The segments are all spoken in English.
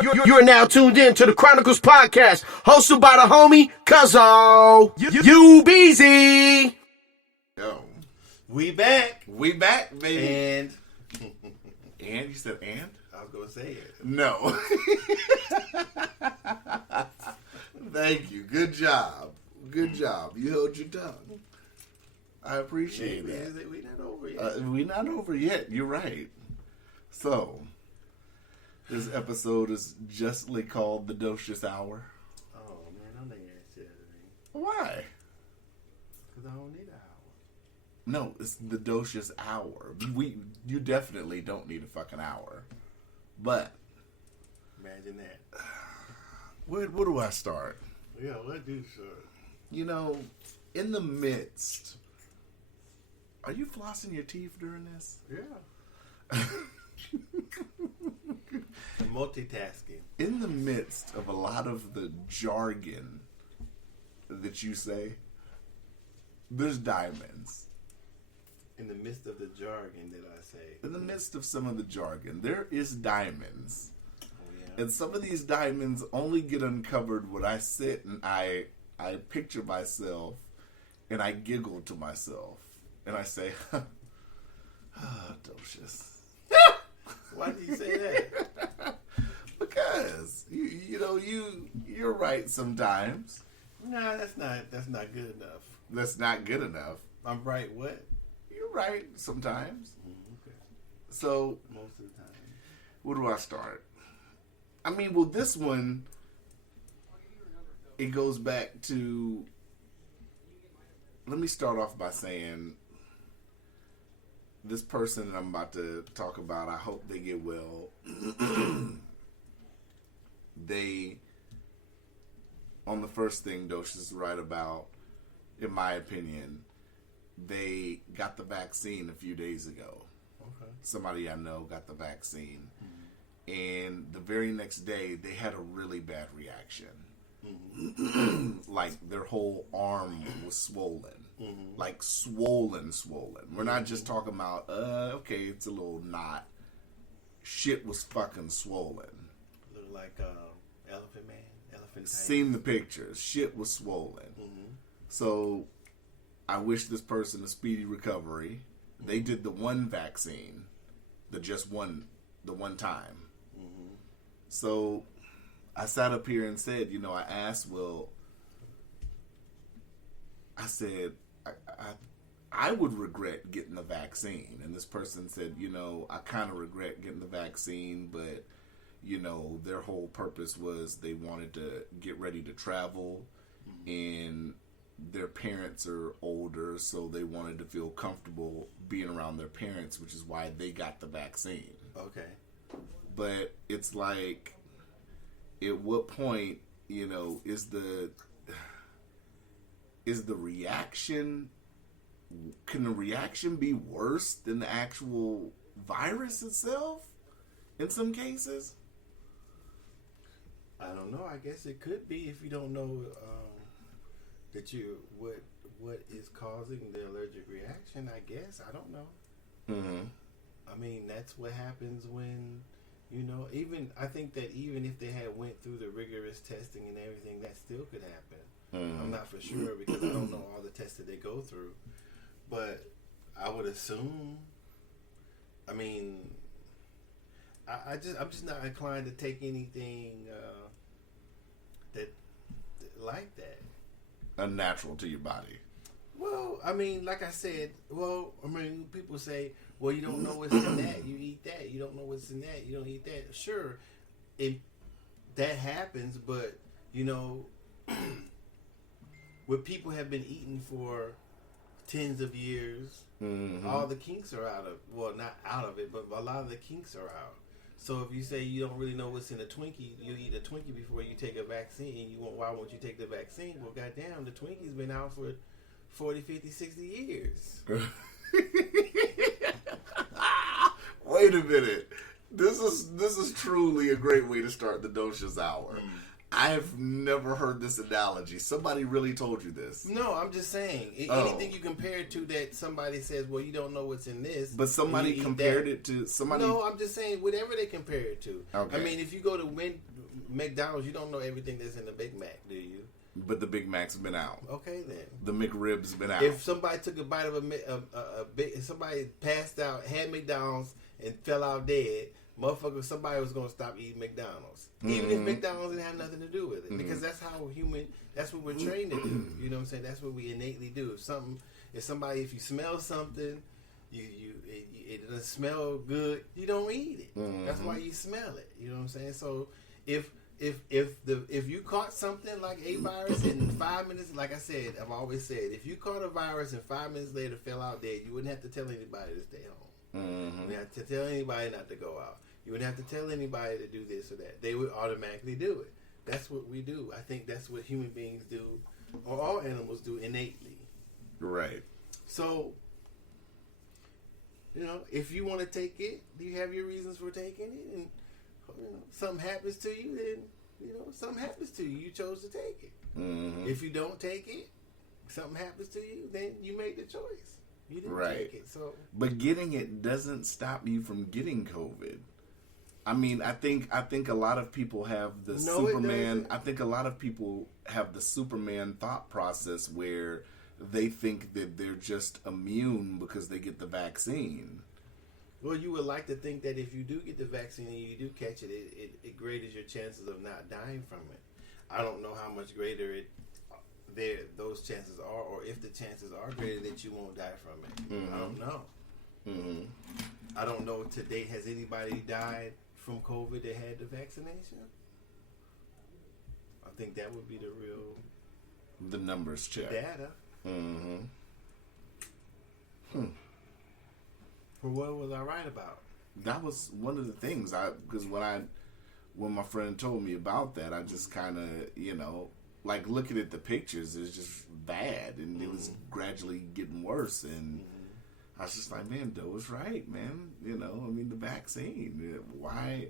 You're now tuned in to the Chronicles podcast, hosted by the homie Cuzzo. You busy? Yo, We back, baby. And You said and? I was gonna say it. No. Thank you. Good job. You held your tongue. I appreciate that. We not over yet. We're not over yet. You're right. So, this episode is justly called the Docious Hour. Oh man, don't name that shit to me. Why? Cause I don't need an hour. No, it's the Docious Hour. You definitely don't need a fucking hour. But Imagine that. where do I start? Yeah, what do sir? You know, in the midst. Are you flossing your teeth during this? Yeah. Multitasking. In the midst of a lot of the jargon that you say, there's diamonds. In the midst of the jargon that I say. In the midst of some of the jargon, there is diamonds. Oh, yeah. And some of these diamonds only get uncovered when I sit and I picture myself and I giggle to myself. And I say, Doshas. Why do you say that? Because you're right sometimes. Nah, that's not good enough. That's not good enough. I'm right. What? You're right sometimes. Okay. So Most of the time. where do I start? I mean, well, this one, it goes back to. Let me start off by saying, this person that I'm about to talk about, I hope they get well. They, on the first thing Doshas is right about, in my opinion, they got the vaccine a few days ago. Okay. Somebody I know got the vaccine. Mm-hmm. And the very next day, they had a really bad reaction. Mm-hmm. Like, their whole arm was swollen. Mm-hmm. Like, swollen. We're not just talking about, okay, it's a little knot. Shit was fucking swollen. Look like Elephant Man. Elephant. Seen the pictures. Shit was swollen. Mm-hmm. So, I wish this person a speedy recovery. Mm-hmm. They did the one vaccine. The one time. Mm-hmm. So, I sat up here and said, I asked, I said, I would regret getting the vaccine. And this person said, I kind of regret getting the vaccine, but, their whole purpose was they wanted to get ready to travel, and their parents are older, so they wanted to feel comfortable being around their parents, which is why they got the vaccine. Okay. But it's like, at what point, is the reaction, can the reaction be worse than the actual virus itself in some cases? I don't know. I guess it could be if you don't know what is causing the allergic reaction. I guess I don't know. Mm-hmm. I mean, that's what happens when I think that even if they had went through the rigorous testing and everything, that still could happen. Mm-hmm. I'm not for sure because I don't know all the tests that they go through, but I would assume. I mean, I'm just not inclined to take anything that like that. Unnatural to your body. Well, I mean, like I said, people say, well, you don't know what's in that, you eat that. You don't know what's in that, you don't eat that. Sure, that happens, but, what people have been eating for tens of years, mm-hmm. all the kinks are out of, well, not out of it, but a lot of the kinks are out. So if you say you don't really know what's in a Twinkie, you eat a Twinkie before you take a vaccine. Why won't you take the vaccine? Well, goddamn, the Twinkie's been out for 40, 50, 60 years. Wait a minute. This is truly a great way to start the Docious Hour. I've never heard this analogy. Somebody really told you this. No, I'm just saying. Anything you compare it to that somebody says, well, you don't know what's in this. But somebody compared it to somebody. No, I'm just saying whatever they compare it to. Okay. I mean, if you go to McDonald's, you don't know everything that's in the Big Mac, do you? But the Big Mac's been out. Okay, then. The McRib's been out. If somebody took a bite of if somebody passed out, had McDonald's, and fell out dead, somebody was going to stop eating McDonald's. Even if McDonald's didn't have nothing to do with it. Because that's how that's what we're trained to do. You know what I'm saying? That's what we innately do. If you smell something, it doesn't smell good, you don't eat it. That's why you smell it. You know what I'm saying? So if you caught something like a virus in 5 minutes, like I said, I've always said, if you caught a virus and 5 minutes later fell out dead, you wouldn't have to tell anybody to stay home. You wouldn't have to tell anybody not to go out. You wouldn't have to tell anybody to do this or that. They would automatically do it. That's what we do. I think that's what human beings do, or all animals do innately. Right. So, if you want to take it, you have your reasons for taking it, and something happens to you, then something happens to you. You chose to take it. If you don't take it, something happens to you, then you made the choice. You didn't take it. So, but getting it doesn't stop you from getting COVID. I mean, I think a lot of people have the Superman. I think a lot of people have the Superman thought process where they think that they're just immune because they get the vaccine. Well, you would like to think that if you do get the vaccine and you do catch it, it greaters your chances of not dying from it. I don't know how much greater those chances are, or if the chances are greater that you won't die from it. I don't know. I don't know to date, has anybody died from COVID that had the vaccination? I think that would be the numbers check. Data. For what was I right about? That was one of the things because when my friend told me about that, I just kind of like looking at the pictures, it's just bad, and it was gradually getting worse, and I was just like, man, Doe was right, man. I mean, the vaccine. Why?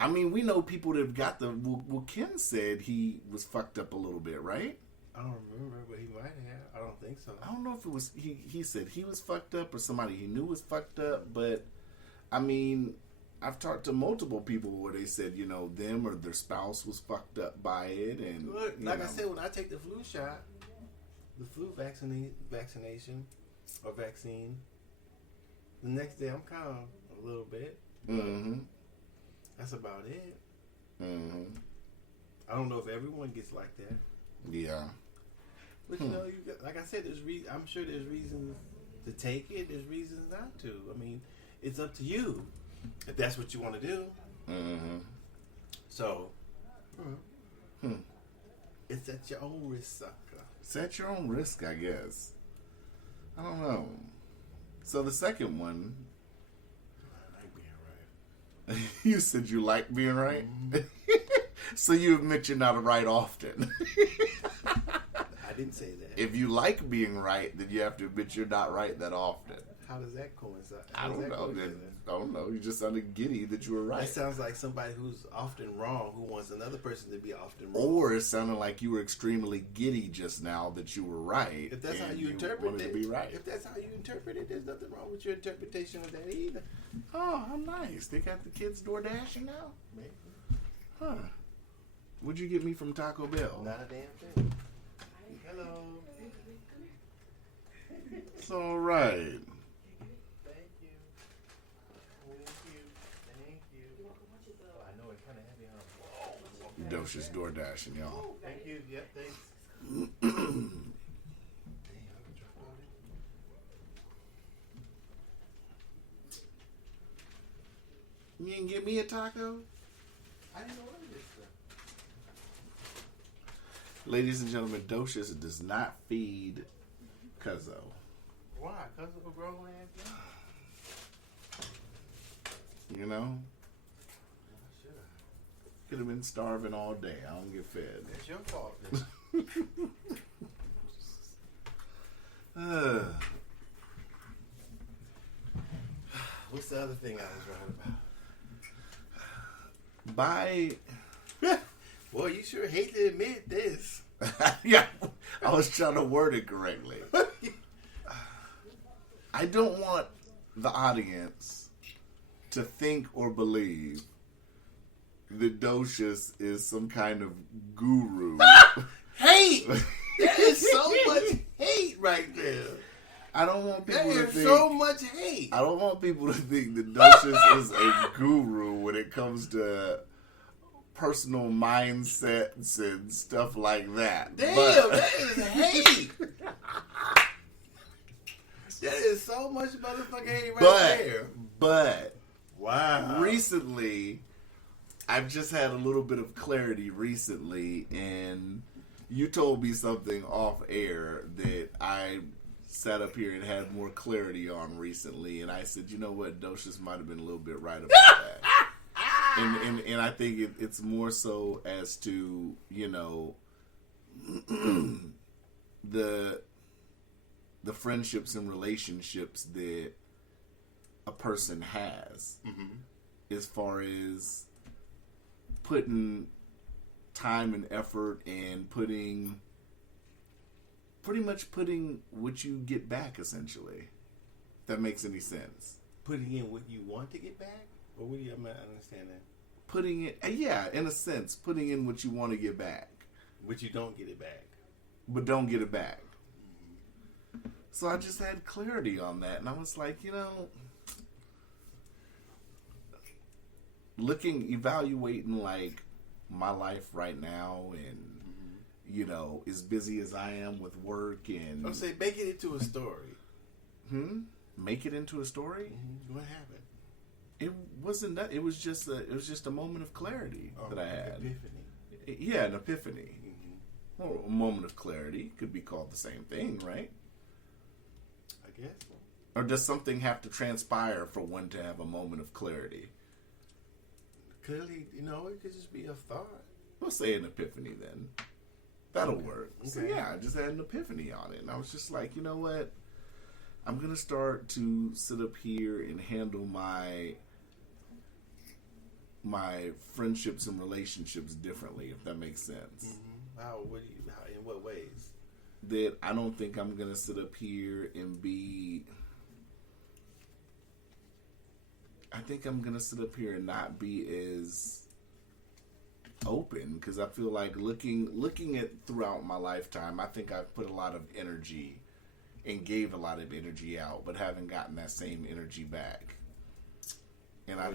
I mean, we know people that have got well, Ken said he was fucked up a little bit, right? I don't remember, but he might have. I don't think so. I don't know if it was, he said he was fucked up or somebody he knew was fucked up, but, I mean, I've talked to multiple people where they said, them or their spouse was fucked up by it, and like I said, when I take the flu shot, the flu vaccination or vaccine, the next day I'm kind of a little bit. That's about it. I don't know if everyone gets like that. Yeah. But like I said, I'm sure there's reasons to take it. There's reasons not to. I mean, it's up to you if that's what you want to do. So, it's at your own risk, sucker. It's at your own risk, I guess. I don't know. So the second one, I like being right. You said you like being right? So you admit you're not right often. I didn't say that. If you like being right, then you have to admit you're not right that often. How does that coincide? I don't know. I don't know. You just sounded giddy that you were right. That sounds like somebody who's often wrong who wants another person to be often wrong. Or it sounded like you were extremely giddy just now that you were right. If that's how you interpret it, to be right. If that's how you interpret it, there's nothing wrong with your interpretation of that either. Oh, how nice. They got the kids door dashing now? Maybe. Huh. What'd you get me from Taco Bell? Not a damn thing. Hello. It's all right. Thank you. Oh, I know it's kind of heavy, huh? Docious door dashing, y'all. Thank you. Yep, thanks. You didn't get me a taco? I didn't know what it is. Ladies and gentlemen, Doshas does not feed Cuzzo. Why? Cuzzo a grown ass guy? You know? Why should I? Could have been starving all day. I don't get fed. It's your fault. What's the other thing I was right about? Buy Boy, you sure hate to admit this. Yeah, I was trying to word it correctly. I don't want the audience to think or believe that Doshas is some kind of guru. Hate! That is so much hate right there. I don't want people There to is think. so much hate. I don't want people to think that Doshas is a guru when it comes to personal mindsets and stuff like that. Damn, But- that is hate. That is so much motherfucking hate right there. But Wow. recently, I've just had a little bit of clarity recently, and you told me something off air that I sat up here and had more clarity on recently, and I said, you know what, Doshas might have been a little bit right about that. And I think it's more so as to, you know, the friendships and relationships that a person has, as far as putting time and effort and pretty much putting what you get back, essentially. If that makes any sense. Putting in what you want to get back? Or what do you, I'm not understanding. Putting it, yeah, in a sense, putting in what you want to get back. But you don't get it back. But don't get it back. So I just had clarity on that, and I was like, you know, evaluating like my life right now, and you know, as busy as I am with work, and I'm saying make it into a story. Make it into a story. What happened? It wasn't that. It was just a moment of clarity that I had. Epiphany. Yeah, an epiphany. Well, a moment of clarity could be called the same thing, right? I guess. Or does something have to transpire for one to have a moment of clarity? Clearly, you know, it could just be a thought. We'll say an epiphany then. That'll work. So Okay. yeah, I just had an epiphany on it. And I was just like, you know what? I'm going to start to sit up here and handle my friendships and relationships differently, if that makes sense. How, in what ways? That I don't think I'm going to sit up here and be... I think I'm going to sit up here and not be as open, because I feel like looking at throughout my lifetime, I think I've put a lot of energy and gave a lot of energy out, but haven't gotten that same energy back. And I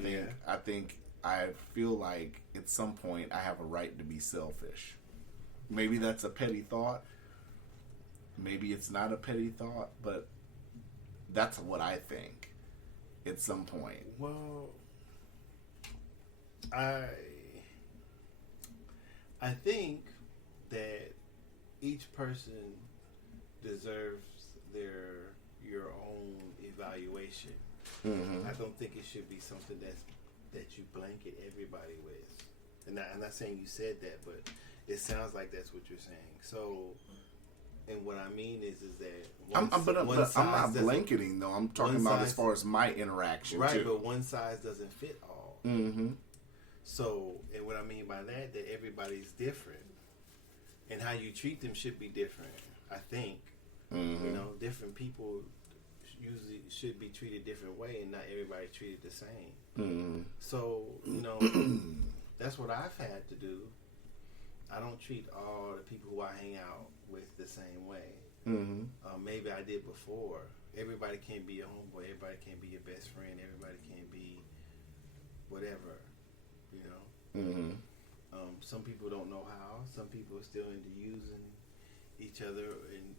feel like at some point I have a right to be selfish. Maybe that's a petty thought. Maybe it's not a petty thought, but that's what I think at some point. Well, I think that each person deserves your own evaluation. I don't think it should be something that you blanket everybody with. And I'm not saying you said that, but it sounds like that's what you're saying. So, and what I mean is that I'm not blanketing though. I'm talking about as far as my interaction, right? too. But one size doesn't fit all. So, and what I mean by that everybody's different, and how you treat them should be different. I think, you know, different people usually should be treated different way, and not everybody treated the same. So, you know, that's what I've had to do. I don't treat all the people who I hang out with the same way. Maybe I did before. Everybody can't be a homeboy. Everybody can't be your best friend. Everybody can't be whatever, you know. Some people don't know how. Some people are still into using each other, and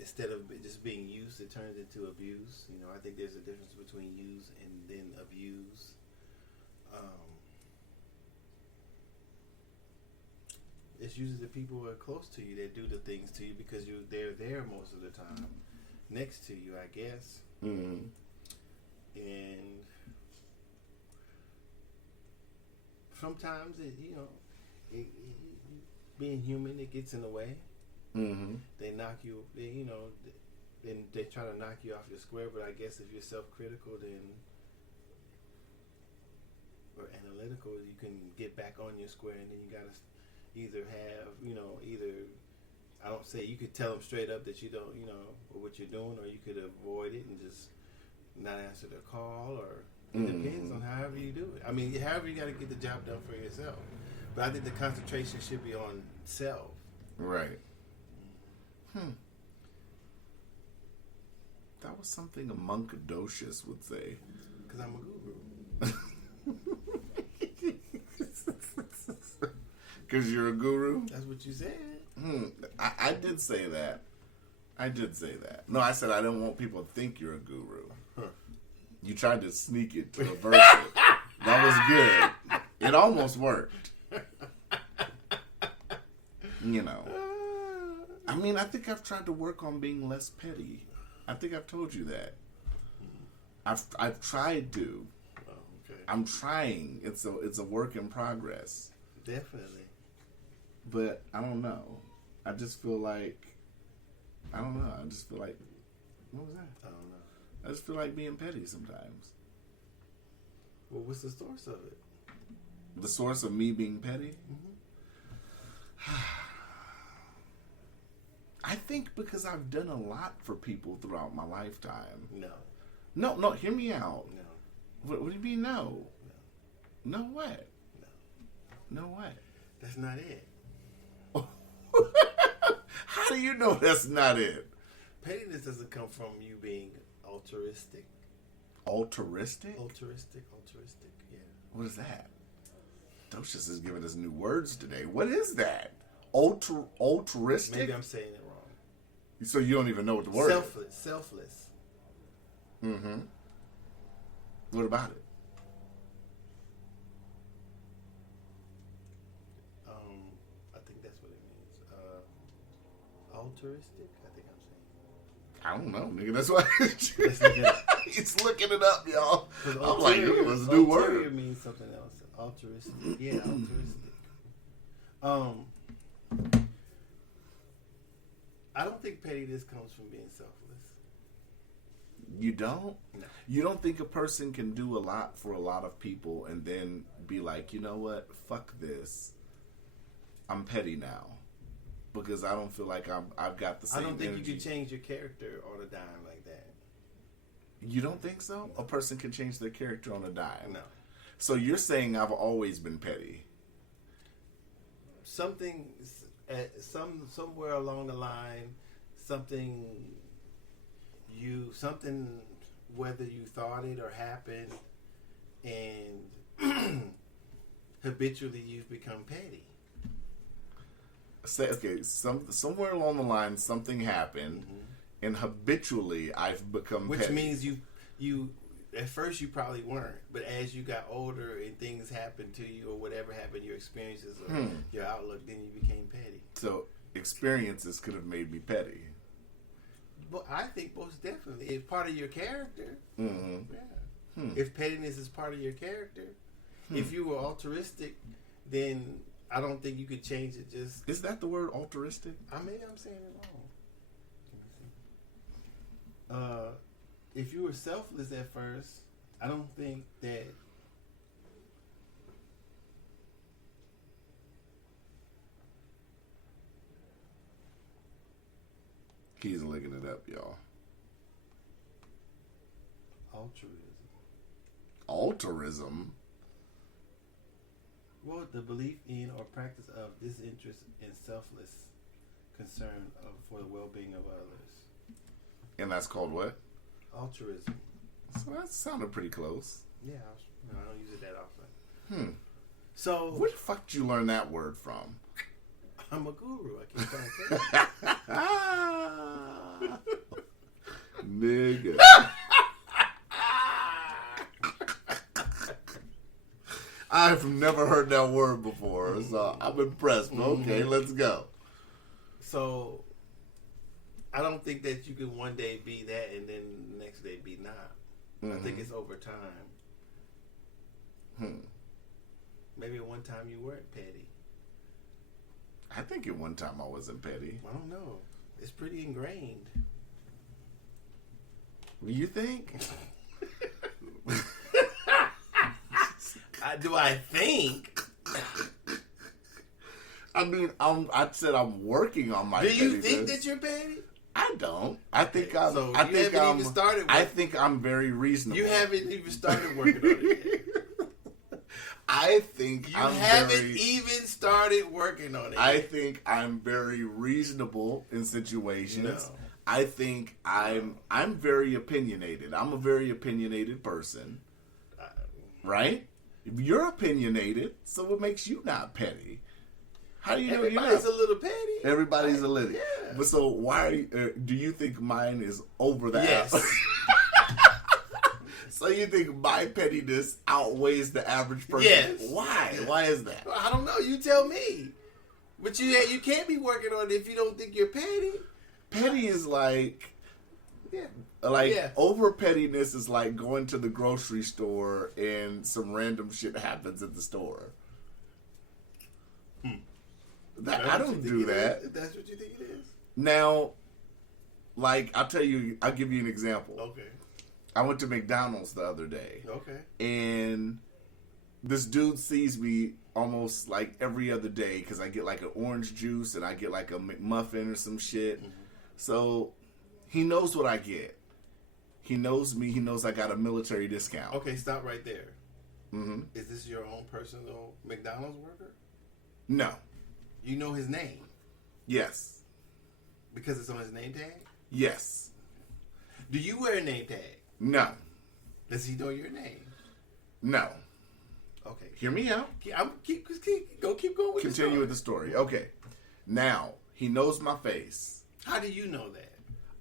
instead of just being used, it turns into abuse. You know, I think there's a difference between use and then abuse. It's usually the people who are close to you that do the things to you because they're there most of the time, next to you, I guess. And sometimes being human, it gets in the way. They knock you. Then they try to knock you off your square. But I guess if you're self-critical, or analytical, you can get back on your square, and then you gotta either have, either, I don't say, you could tell them straight up that you don't, what you're doing, or you could avoid it and just not answer their call, or it depends on however you do it. I mean, however you got to get the job done for yourself. But I think the concentration should be on self. Right. That was something a monk Doshas would say. Because I'm a guru. Because you're a guru? That's what you said. I did say that. No, I said I don't want people to think you're a guru. You tried to sneak it, to reverse it. That was good. It almost worked. I mean, I think I've tried to work on being less petty. I think I've told you that. I've tried to. Oh, okay. I'm trying. It's a work in progress. Definitely. But I don't know. I just feel like what was that? I don't know. I just feel like being petty sometimes. Well, what's the source of it? The source of me being petty? I think because I've done a lot for people throughout my lifetime. No, hear me out. No. What do you mean no? No what? No what? That's not it. How do you know that's not it? Pettiness doesn't come from you being altruistic. Altruistic? Altruistic, yeah. What is that? Doshas is giving us new words today. What is that? Altruistic? Maybe I'm saying it wrong. So you don't even know what the word is? Selfless. Mm-hmm. What about it? I think that's what it means. Altruistic? I think I'm saying. I don't know, nigga. That's why Let's look it up. he's looking it up, y'all. I'm like, Ulterior, it was a new ulterior word. means something else. Altruistic. Yeah, altruistic. I don't think pettiness comes from being selfless. You don't? No. You don't think a person can do a lot for a lot of people and then be like, you know what? Fuck this. I'm petty now. Because I don't feel like I've got the same I don't think energy. you can change your character on a dime like that. You don't think so? A person can change their character on a dime? No. So you're saying I've always been petty? Something, somewhere along the line, something, whether you thought it or happened, and habitually you've become petty. Somewhere along the line something happened, and habitually I've become Which petty. means you at first you probably weren't, but as you got older and things happened to you or whatever happened, your experiences or your outlook, then you became petty. So experiences could have made me petty. Well, I think most definitely it's part of your character. Mm-hmm. Yeah. If pettiness is part of your character, if you were altruistic, then I don't think you could change it. Just is that the word altruistic? Maybe I'm saying it wrong. If you were selfless at first, I don't think that. He's looking it up, y'all. Altruism? Well, the belief in or practice of disinterest and selfless concern for the well-being of others. And that's called what? Altruism. So that sounded pretty close. Yeah, I don't use it that often. So where the fuck did you learn that word from? I'm a guru. I keep trying to tell you. Nigga. I've never heard that word before, so I'm impressed. But okay, let's go. So I don't think that you can one day be that and then the next day be not. I think it's over time. Maybe at one time you weren't petty. I think at one time I wasn't petty. I don't know. It's pretty ingrained. You think? Do I think? I mean, I said I'm working on my. Do you pettiness. think that you're petty? I don't. I think I'm. So I you think haven't I'm. even started. I think I'm very reasonable. You haven't even started working on it yet. I think You I'm haven't very, even started working on it. I think I'm very reasonable in situations. No. I think I'm very opinionated. I'm a very opinionated person. Right? You're opinionated, so what makes you not petty? How do you know you're not? Everybody's a little petty. Everybody's a little. Yeah. But so why are you, do you think mine is over that? Yes. So you think my pettiness outweighs the average person? Yes. Why? Why is that? I don't know. You tell me. But you can't be working on it if you don't think you're petty. Petty is like, Yeah. over pettiness is like going to the grocery store and some random shit happens at the store. I don't do that. If that's what you think it is. Now, like, I'll give you an example. Okay. I went to McDonald's the other day. Okay. And this dude sees me almost like every other day because I get like an orange juice and I get like a McMuffin or some shit. Mm-hmm. So he knows what I get. He knows me. He knows I got a military discount. Okay, stop right there. Mm-hmm. Is this your own personal McDonald's worker? No. You know his name? Yes. Because it's on his name tag? Yes. Do you wear a name tag? No. Does he know your name? No. Okay. Hear me out. Keep going with Continue with the story. Okay. Now, he knows my face. How do you know that?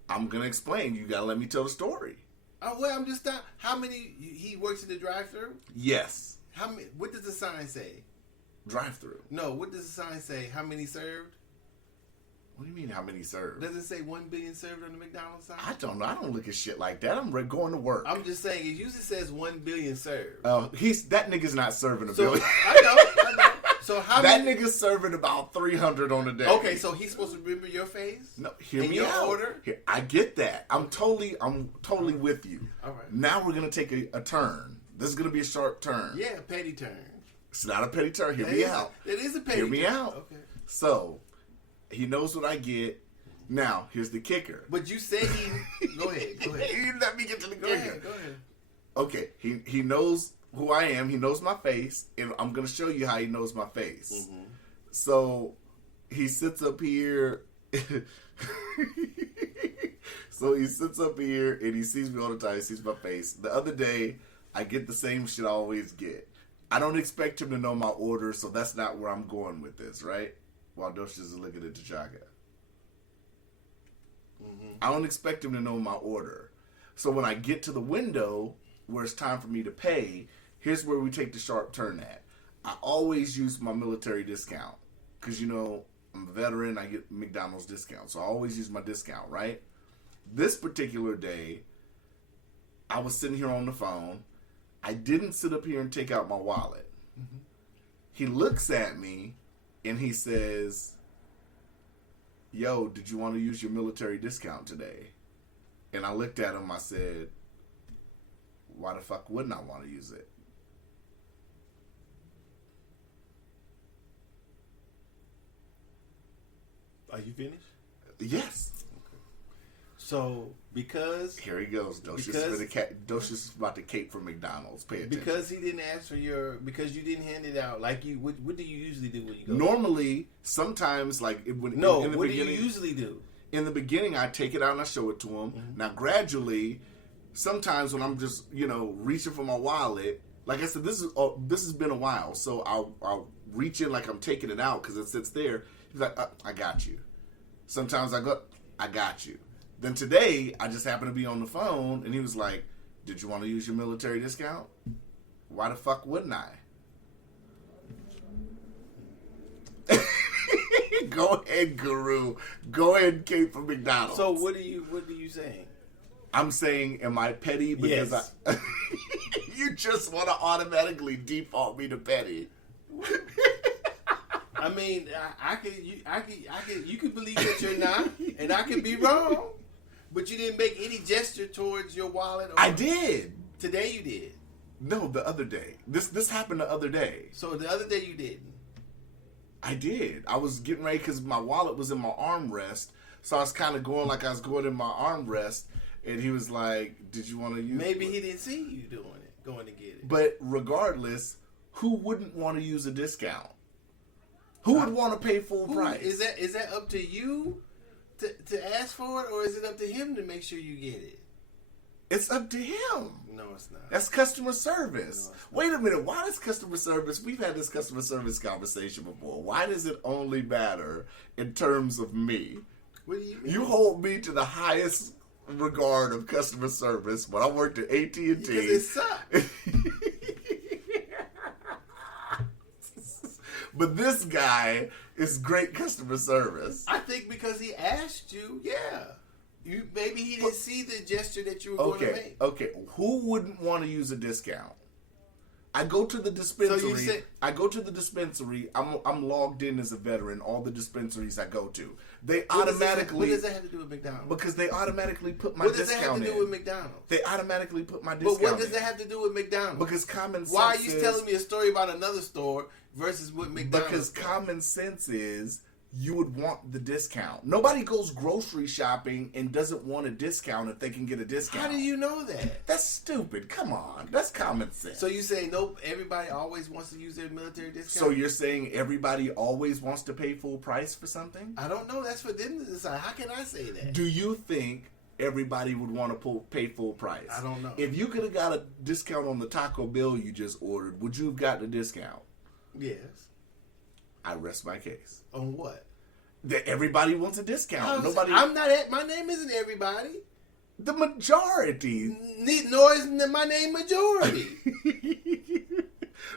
I'm going to explain. You got to let me tell the story. Oh, well, I'm just not. How many? He works in the drive-thru? Yes. How many? What does the sign say? Drive-thru. No, what does the sign say? How many served? What do you mean how many served? Does it say 1 billion served on the McDonald's sign? I don't know. I don't look at shit like that. I'm going to work. I'm just saying, it usually says 1 billion served. That nigga's not serving a So, billion. I know. So how that many? nigga's serving about 300 on a day. Okay, so he's supposed to remember your face? No, hear in me your out. order? Here, I get that. I'm totally with you. All right. Now we're gonna take a turn. This is gonna be a sharp turn. Yeah, a petty turn. It's not a petty turn. Hear me out. It is a petty Hear turn. me out. Okay. So he knows what I get. Now here's the kicker. But you said he. Go ahead. You didn't let me get to the Go kicker. ahead. Okay, he knows who I am. He knows my face, and I'm gonna show you how he knows my face. Mm-hmm. So he sits up here. So he sits up here and he sees me all the time. He sees my face. The other day, I get the same shit I always get. I don't expect him to know my order, so that's not where I'm going with this, right? While Doshas is looking at T'Chaka. Mm-hmm. I don't expect him to know my order. So when I get to the window where it's time for me to pay, here's where we take the sharp turn at. I always use my military discount because, you know, I'm a veteran. I get McDonald's discount. So I always use my discount, right? This particular day, I was sitting here on the phone. I didn't sit up here and take out my wallet. Mm-hmm. He looks at me and he says, "Yo, did you want to use your military discount today?" And I looked at him. I said, "Why the fuck wouldn't I want to use it?" Are you finished? Yes. So because Here he goes. Doshas is about to cape for McDonald's. Pay attention. because he didn't ask for because you didn't hand it out like you. What do you usually do when you go? Normally, sometimes in the what beginning, do you usually do? In the beginning, I take it out and I show it to him. Mm-hmm. Now, gradually, sometimes when I'm just reaching for my wallet, like I said, this has been a while, so I'll reach in like I'm taking it out because it sits there. He's like, "I got you." Sometimes I go, "I got you." Then today, I just happened to be on the phone, and he was like, "Did you want to use your military discount?" Why the fuck wouldn't I? Go ahead, Guru. Go ahead and cape for McDonald's. So what are you saying? I'm saying, am I petty? Because yes. You just want to automatically default me to petty. I mean, you can believe that you're not, and I can be wrong. But you didn't make any gesture towards your wallet. I did. Today you did. No, the other day. This happened the other day. So the other day you didn't. I did. I was getting ready because my wallet was in my armrest. So I was kind of going like I was going in my armrest. And he was like, did you want to use it? Maybe he didn't see you doing it, going to get it. But regardless, who wouldn't want to use a discount? Who would want to pay full price? Is that up to you to ask for it, or is it up to him to make sure you get it? It's up to him. No, it's not. That's customer service. No, Wait a minute. Why does customer service... We've had this customer service conversation before. Why does it only matter in terms of me? What do you mean? You hold me to the highest regard of customer service when I worked at AT&T. Because it sucks. But this guy is great customer service. I think because he asked you, yeah. Maybe he didn't see the gesture that you were going to make. Okay. Who wouldn't want to use a discount? I go to the dispensary. I'm logged in as a veteran. All the dispensaries I go to, they automatically. What does that have to do with McDonald's? Because they automatically put my discount in. discount What does that have to do in. with McDonald's? They automatically put my discount in. But what does that have to do with McDonald's? Because common sense. Why are you telling me a story about another store versus what McDonald's? Because common sense is you would want the discount. Nobody goes grocery shopping and doesn't want a discount if they can get a discount. How do you know that? That's stupid. Come on. That's common sense. So you say no? Everybody always wants to use their military discount? So you're saying everybody always wants to pay full price for something? I don't know. That's for them to decide. How can I say that? Do you think everybody would want to pay full price? I don't know. If you could have got a discount on the Taco Bell you just ordered, would you have gotten a discount? Yes. I rest my case. On what? That everybody wants a discount. Nobody. I'm not at. My name isn't everybody. The majority. Nor is my name majority.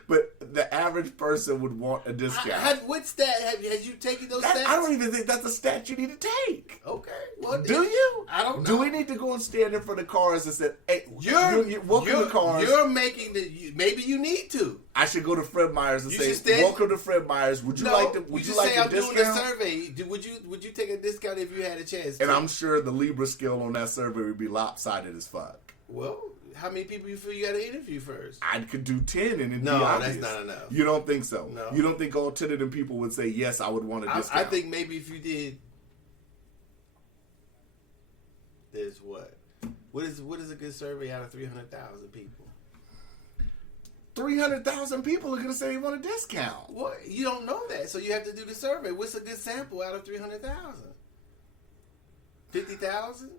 But the average person would want a discount. What stat have you taken those stats? I don't even think that's a stat you need to take. Okay. Well, do you? I don't know. Do we need to go and stand in front of cars and say, "Hey, you're welcome to cars"? You're making maybe you need to. I should go to Fred Meyer's and you say, "Welcome to Fred Meyer's. Would you like to? Would you like say a I'm discount?" doing a survey. Would you take a discount if you had a chance? And I'm sure the Libra scale on that survey would be lopsided as fuck. Well, how many people you feel you got to interview first? I could do 10 and it'd be No, obvious. that's not enough. You don't think so? No. You don't think all 10 of them people would say, yes, I would want a discount? I think maybe if you did, there's what? What is a good survey out of 300,000 people? 300,000 people are going to say they want a discount. Well, you don't know that, so you have to do the survey. What's a good sample out of 300,000? 50,000?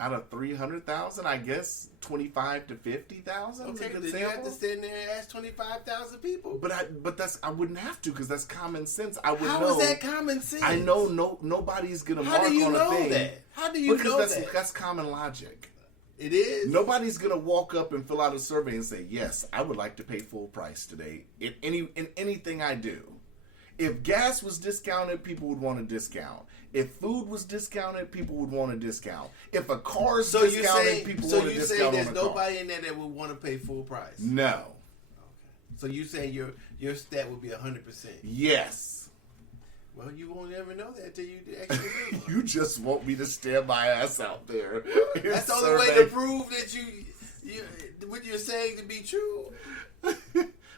Out of 300,000, I guess 25 to 50,000. Okay, then you have to stand there and ask 25,000 people. But I wouldn't have to because that's common sense. I would know. How is that common sense? I know nobody's gonna mark on a thing. How do you know that? How do you know that? That's common logic. It is. Nobody's gonna walk up and fill out a survey and say, "Yes, I would like to pay full price today in anything I do." If gas was discounted, people would want a discount. If food was discounted, people would want a discount. If a car's discounted, people want a discount on a car. So you say there's nobody in there that would want to pay full price? No. Okay. So you say your stat would be 100%? Yes. Well, you won't ever know that until you actually do one. You just want me to stand my ass out there. That's the only way to prove that you what you're saying to be true.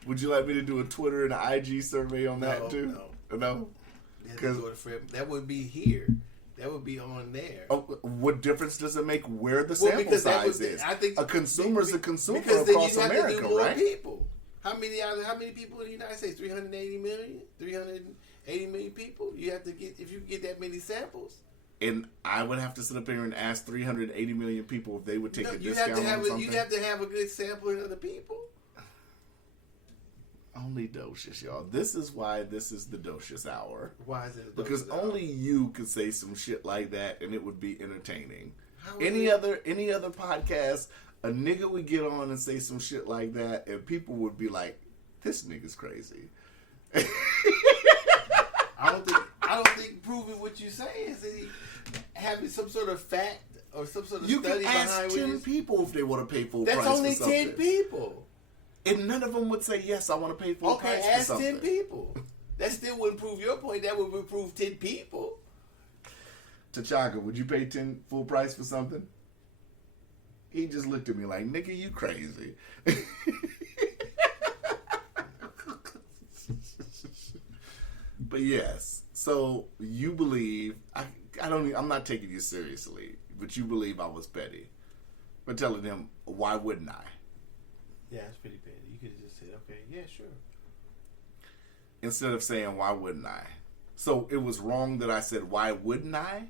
Would you like me to do a Twitter and an IG survey on that too? No. Because that would be here. That would be on there. Oh, what difference does it make where the sample size is? I think a consumer is a consumer because across then you have America, to do more right? people. How many people in the United States? 380 million? 380 million people? You have to get, if you get that many samples. And I would have to sit up here and ask 380 million people if they would take a discount on something. You have to have a good sampling of the people. Only Docious, y'all. This is why this is the Docious Hour. Why is it? Because only you could say some shit like that and it would be entertaining. Any other podcast, a nigga would get on and say some shit like that and people would be like, this nigga's crazy. I don't think proving what you say is having some sort of fact or some sort of study behind. You can ask 10 people if they want to pay full price for something. That's only 10 people. And none of them would say, yes, I want to pay full price for something. Okay, ask 10 people. That still wouldn't prove your point. That would prove 10 people. T'Chaka, would you pay 10 full price for something? He just looked at me like, nigga, you crazy. But yes, so you believe I'm not taking you seriously, but you believe I was petty. But telling him, why wouldn't I? Yeah, it's pretty petty. You could have just said, okay, yeah, sure. Instead of saying, why wouldn't I? So it was wrong that I said, why wouldn't I?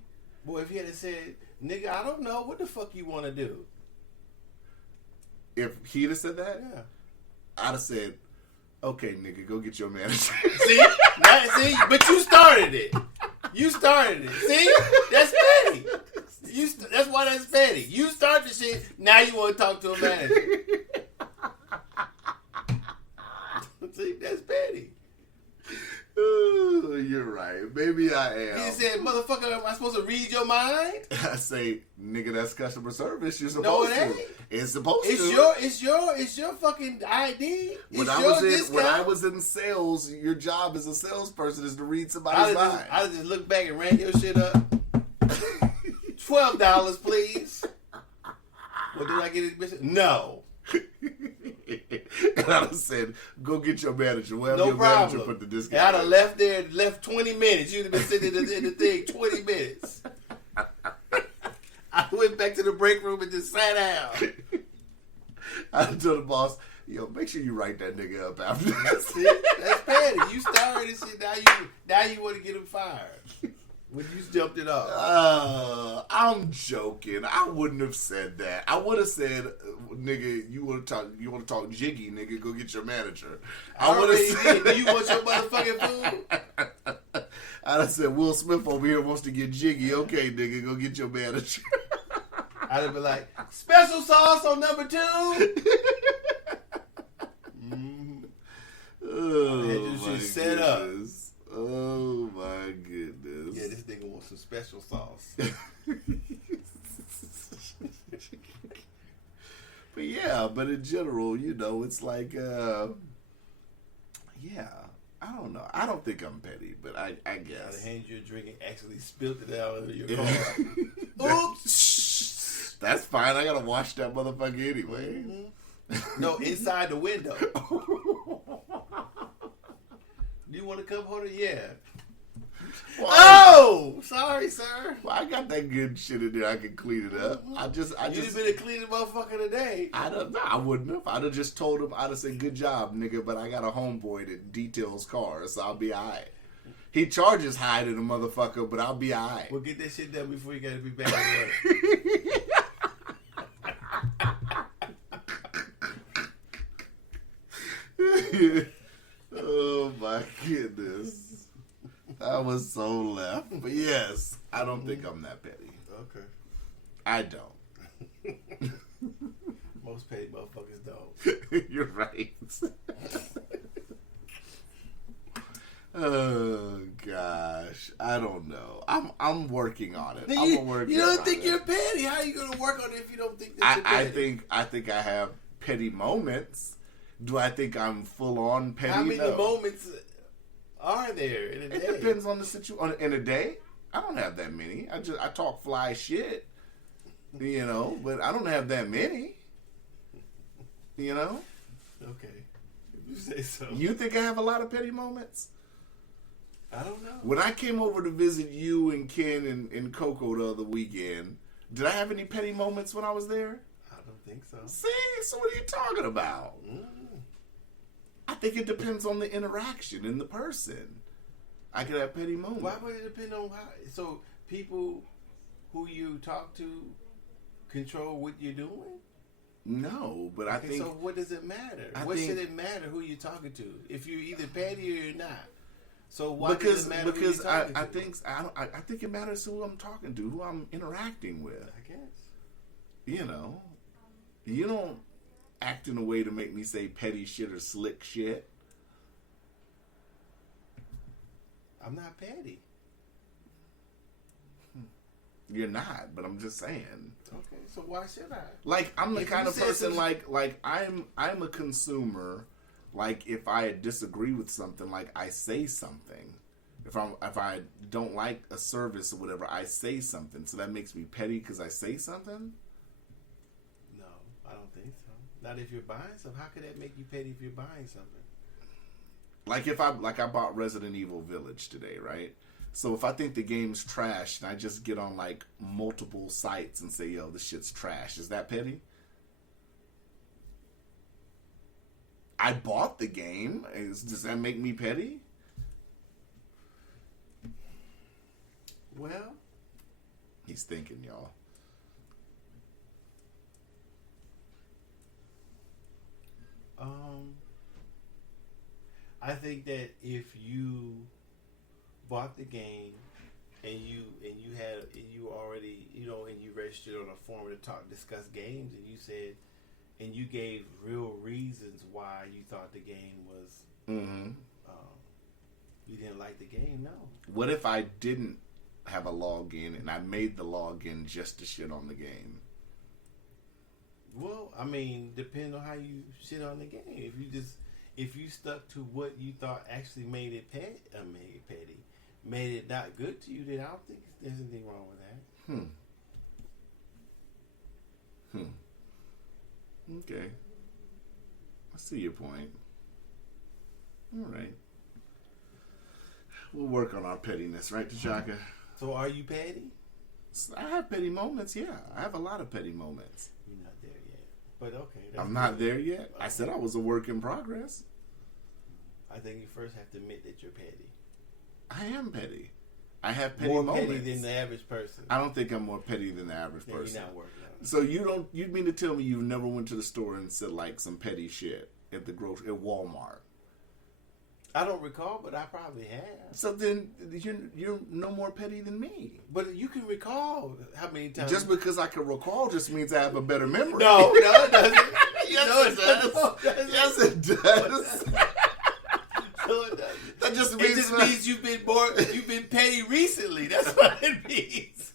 Boy, if he had said, nigga, I don't know, what the fuck you want to do? If he'd have said that, Yeah. I'd have said, okay, nigga, go get your manager. See? But you started it. You started it. See? That's petty. That's why that's petty. You start the shit, now you want to talk to a manager. See? That's petty. Ooh, you're right. Maybe I am. He said, motherfucker, am I supposed to read your mind? I say, nigga, that's customer service. You're supposed to. No, it ain't. It's supposed to. It's your fucking ID. When I was in sales, your job as a salesperson is to read somebody's mind. I just looked back and ran your shit up. $12, please. What did I get it, bitch? No. And I said, go get your manager. Well, No your problem. manager put the And discount. I'd have left there, left 20 minutes. You'd have been sitting in the thing 20 minutes. I went back to the break room and just sat down. I told the boss, yo, make sure you write that nigga up after this. That's it. That's petty. You started this shit. Now you want to get him fired. When you jumped it off. I'm joking. I wouldn't have said that. I would have said, nigga, you want to talk jiggy, nigga, go get your manager. I would have said, do you want your motherfucking food? I'd have said, Will Smith over here wants to get jiggy. Okay, nigga, go get your manager. I'd have been like, special sauce on number 2. Oh, you my should set up. goodness. Oh, my goodness. Yeah, this nigga wants some special sauce. But yeah, but in general, you know, it's like, yeah, I don't know. I don't think I'm petty, but I guess. I'd hand you a drink and actually spilled it out of your car. Oops. That's fine. I gotta wash that motherfucker anyway. Mm-hmm. No, inside the window. Do you want a cup holder? Yeah. Well, Oh, sorry, sir. well, I got that good shit in there. I can clean it up. I You'd just, have been a cleaning motherfucker today. I don't know. I wouldn't have. I'd have just told him. I'd have said, "Good job, nigga," but I got a homeboy that details cars, so I'll be alright. He charges high to the motherfucker, but I'll be alright. We'll get that shit done before you gotta be back at work. Oh my goodness. That was so left. But yes, I don't think I'm that petty. Okay. I don't. Most petty motherfuckers don't. You're right. Oh gosh. I don't know. I'm working on it. You don't think you're petty? How are you gonna work on it if you don't think that you're petty? I think I have petty moments. Do I think I'm full on petty? How many No. moments are there in a day? It depends on the situation. In a day, I don't have that many. I talk fly shit, you know, but I don't have that many. You know. Okay, if you say so. You think I have a lot of petty moments? I don't know. When I came over to visit you and Ken and Coco the other weekend, did I have any petty moments when I was there? I don't think so. See, so what are you talking about? I think it depends on the interaction and the person. I could have petty moments. Why would it depend on how? So people who you talk to control what you're doing? No, but I think. So what does it matter? Should it matter who you're talking to? If you're either petty or you're not. So why does it matter who you're talking to? I think it matters who I'm talking to, who I'm interacting with. I guess. You know, you don't act in a way to make me say petty shit or slick shit. I'm not petty. You're not, but I'm just saying. Okay, so why should I? Like, I'm the If kind you of said person something- like I'm a consumer. Like, if I disagree with something, like, I say something. If I don't like a service or whatever, I say something. So that makes me petty because I say something? No, I don't think so. Not if you're buying something. How could that make you petty if you're buying something? Like if I bought Resident Evil Village today, right? So if I think the game's trash and I just get on like multiple sites and say, yo, this shit's trash, is that petty? I bought the game. Does that make me petty? Well, he's thinking, y'all. I think that if you bought the game and you already, you know, and you registered on a forum to discuss games, and you said, and you gave real reasons why you thought the game was, you didn't like the game. No. What if I didn't have a login and I made the login just to shit on the game? Well, I mean, depending on how you shit on the game. If you stuck to what you thought actually made it petty, made it not good to you, then I don't think there's anything wrong with that. Okay. I see your point. All right. We'll work on our pettiness, right, T'Chaka? So are you petty? I have petty moments, yeah. I have a lot of petty moments. You're not there yet. But okay. I'm not there yet. I said I was a work in progress. I think you first have to admit that you're petty. I am petty. I have petty more moments. Petty than the average person. I don't think I'm more petty than the average person. You're not working on it. So you mean to tell me you never went to the store and said like some petty shit at Walmart? I don't recall, but I probably have. So then you're no more petty than me. But you can recall how many times. Just because I can recall just means I have a better memory. No, it doesn't. Yes, it does. Yes, it does. No, it doesn't. That just means you've been petty recently. That's what it means.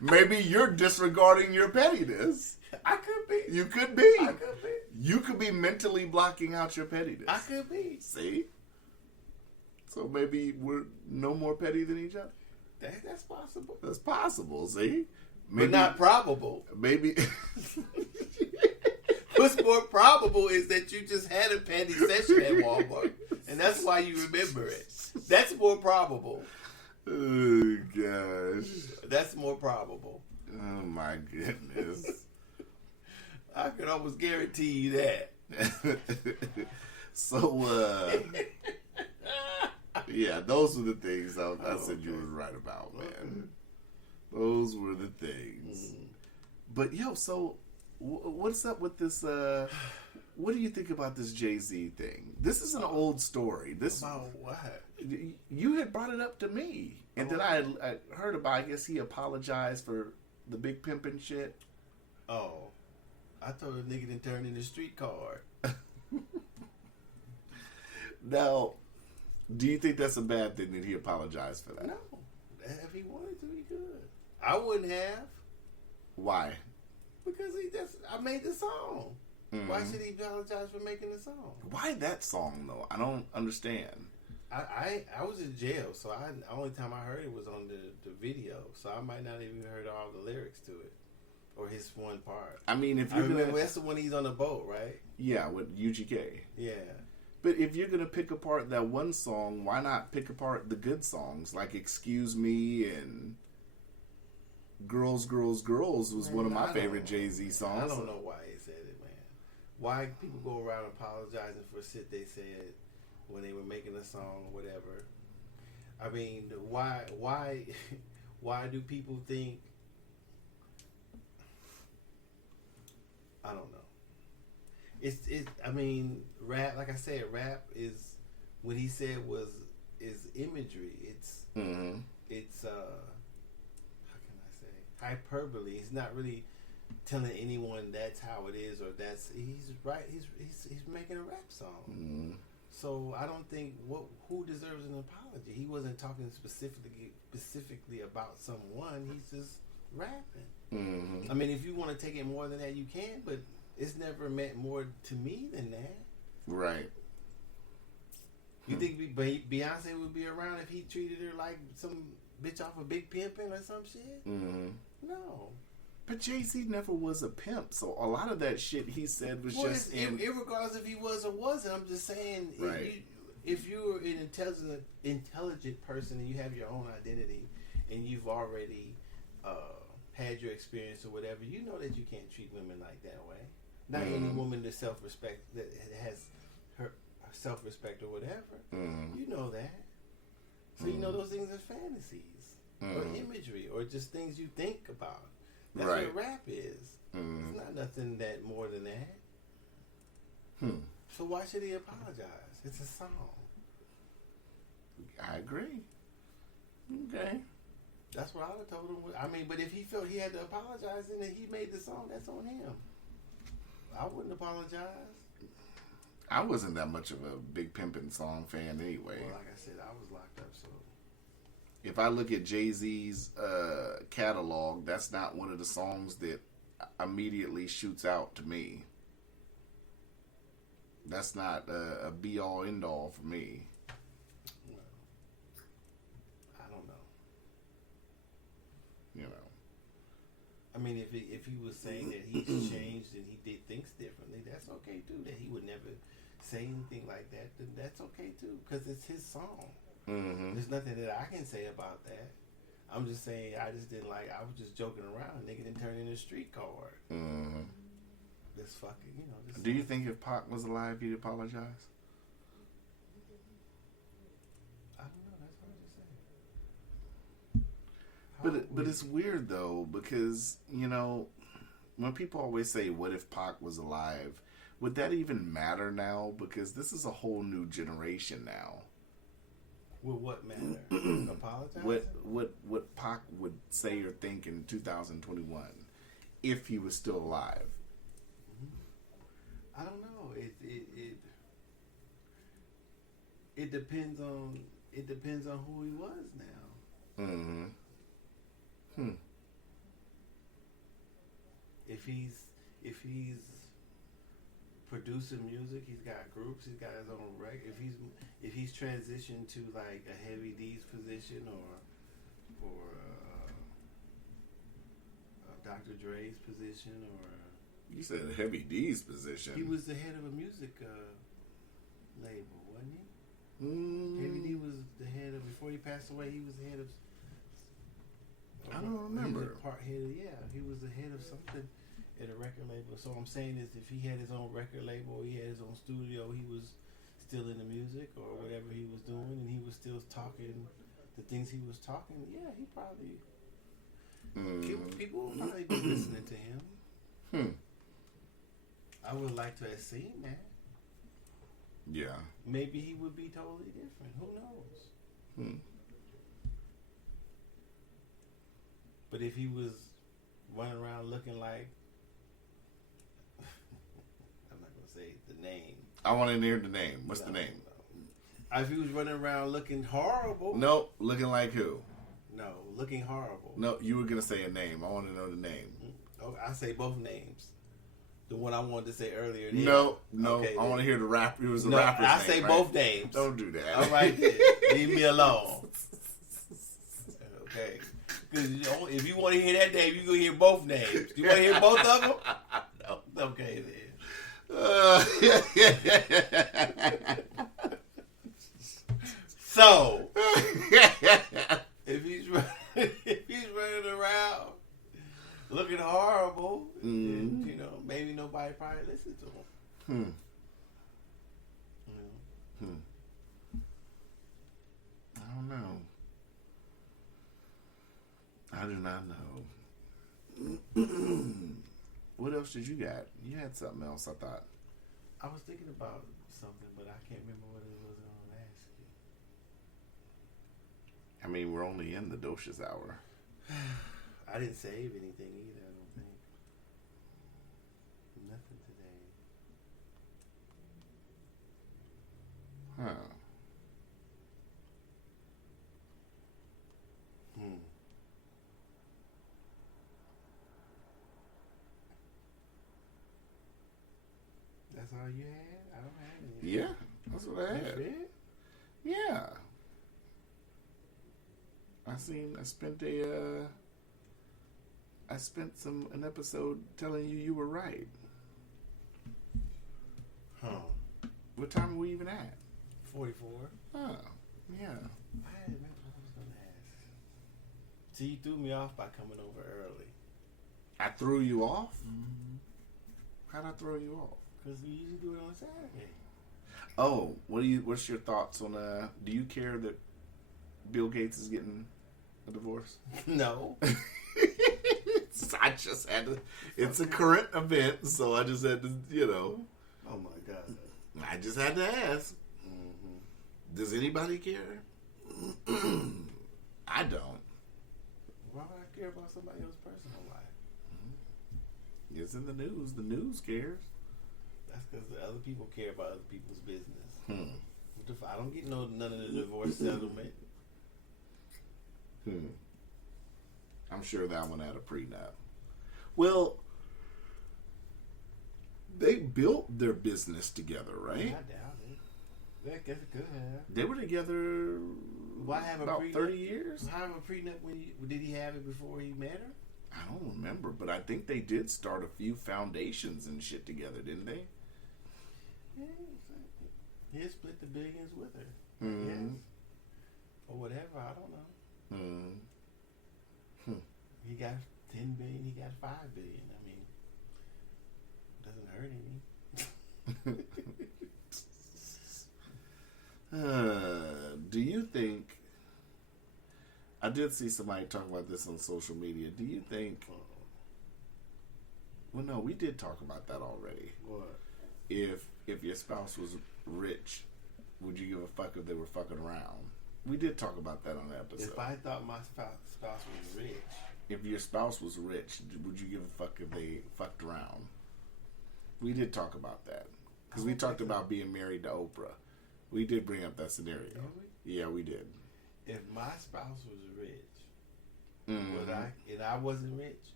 Maybe you're disregarding your pettiness. I could be. You could be. I could be. You could be mentally blocking out your pettiness. I could be. See? So maybe we're no more petty than each other? That's possible. That's possible, see? Maybe, but not probable. Maybe. What's more probable is that you just had a petty session at Walmart, and that's why you remember it. That's more probable. Oh, gosh. That's more probable. Oh, my goodness. I could almost guarantee you that. So, yeah, those were the things I said you was right about, man. Those were the things. But, yo, so what's up with this? What do you think about this Jay-Z thing? This is an old story. About what? You had brought it up to me. And then I heard about, I guess he apologized for the big Pimpin shit. Oh. I thought the nigga didn't turn in the street card. Now, do you think that's a bad thing that he apologized for that? No. If he wanted to, he could. I wouldn't have. Why? Because I made the song. Mm-hmm. Why should he apologize for making the song? Why that song, though? I don't understand. I was in jail, so the only time I heard it was on the video, so I might not even heard all the lyrics to it. Or his one part. I mean, if you're that's the one he's on the boat, right? Yeah, with UGK. Yeah. But if you're gonna pick apart that one song, why not pick apart the good songs like "Excuse Me" and "Girls, Girls, Girls" was one of my favorite Jay-Z songs. I don't know why he said it, man. Why people go around apologizing for shit they said when they were making a song or whatever? I mean, why do people think? I don't know. I mean, rap. Like I said, rap is what he said is imagery. It's how can I say, hyperbole. It's not really telling anyone that's how it is or he's right. He's making a rap song. Mm-hmm. So I don't think who deserves an apology. He wasn't talking specifically about someone. He's just rapping. Mm-hmm. I mean, if you want to take it more than that, you can, but it's never meant more to me than that. Right. You think Beyonce would be around if he treated her like some bitch off a Big Pimpin' or some shit? Mm-hmm. No. But Jay-Z never was a pimp, so a lot of that shit he said was just irregardless if he was or wasn't. I'm just saying, right. if you're an intelligent person and you have your own identity and you've already had your experience or whatever, you know that you can't treat women like that way. Not any woman that self-respect, that has her self-respect or whatever. You know that. So you know those things are fantasies or imagery or just things you think about. That's what rap is. It's not nothing that more than that. So why should he apologize? It's a song. I agree. Okay. That's what I would have told him. I mean, but if he felt he had to apologize and then he made the song, that's on him. I wouldn't apologize. I wasn't that much of a big Pimpin' song fan anyway. Well, like I said, I was locked up, so. If I look at Jay-Z's catalog, that's not one of the songs that immediately shoots out to me. That's not a be-all, end-all for me. Well, I don't know. You know. I mean, if he was saying that he's changed and he thinks differently, that's okay too. That he would never say anything like that, then that's okay too, because it's his song. There's nothing that I can say about that. I'm just saying I just didn't like. I was just joking around. Nigga didn't turn in a street card. This fucking, you know. This Do you think if Pac was alive, he'd apologize? I don't know. That's what I'm just saying. But it's weird though, because you know, when people always say, "What if Pac was alive?" Would that even matter now? Because this is a whole new generation now. Well, what matter? Apologize? What Pac would say or think in 2021 if he was still alive? I don't know. It depends on who he was now. If he's producing music, he's got groups, he's got his own record. If he's transitioned to like a Heavy D's position or Dr. Dre's position, or You said Heavy D's position. he was the head of a music label, wasn't he? Heavy D was the head of, before he passed away, he was the head of. I don't remember. He was the head of something at a record label. So I'm saying is, if he had his own record label, he had his own studio, he was still in the music or whatever he was doing, and he was still talking the things he was talking. Yeah, he probably people will probably be listening to him. I would like to have seen that. Yeah. Maybe he would be totally different. Who knows? But if he was running around looking like, I'm not gonna say the name. I want to hear the name. What's the name? No. If he was running around looking horrible. No, looking like who? No, looking horrible. No, you were gonna say a name. I want to know the name. Oh, I say both names. The one I wanted to say earlier. No. Okay, I want to hear the rap. It was the no, rapper's I name, say right? both names. Don't do that. All right, then. Leave me alone. Okay. Because if you want to hear that name, you gonna hear both names. You want to hear both of them? No. Okay then. So if he's running around looking horrible, then, you know, maybe nobody probably listens to him. I don't know. I do not know. What else did you got? You had something else, I thought. I was thinking about something, but I can't remember what it was I was going to ask you. I mean, we're only in the Docious Hour. I didn't save anything either, I don't think. Nothing today. Huh. That's all you had? I don't have anything. Yeah, that's what I had. That's it? Yeah. I spent a I spent an episode telling you were right. Huh. What time are we even at? 44. Oh, yeah. I had remember what I was going to ask. See, you threw me off by coming over early. I threw you off? Mm-hmm. How'd I throw you off? Because we usually do it on Saturday. Oh, what's your thoughts on do you care that Bill Gates is getting a divorce? No. I just had to, it's a current event, so I just had to, Oh my God. I just had to ask. Mm-hmm. Does anybody care? I don't. Why would I care about somebody else's personal life? It's in the news. The news cares. That's because the other people care about other people's business. Hmm. I don't get none of the divorce settlement. I'm sure that one had a prenup. Well, they built their business together, right? I doubt it. I guess it could have. They were together Why have about a prenup? 30 years. How have a prenup did he have it before he met her? I don't remember, but I think they did start a few foundations and shit together, didn't they? Yeah, he split the billions with her. Mm-hmm. Yes. Or whatever, I don't know. Mm-hmm. He got 10 billion, he got 5 billion. I mean, it doesn't hurt any. Do you think... I did see somebody talk about this on social media. Do you think... Well, no, we did talk about that already. What? If your spouse was rich, would you give a fuck if they were fucking around? We did talk about that on the episode. If I thought my spouse was rich... If your spouse was rich, would you give a fuck if they fucked around? We did talk about that. Because we talked about being married to Oprah. We did bring up that scenario. Did we? Yeah, we did. If my spouse was rich, Mm-hmm. and I wasn't rich,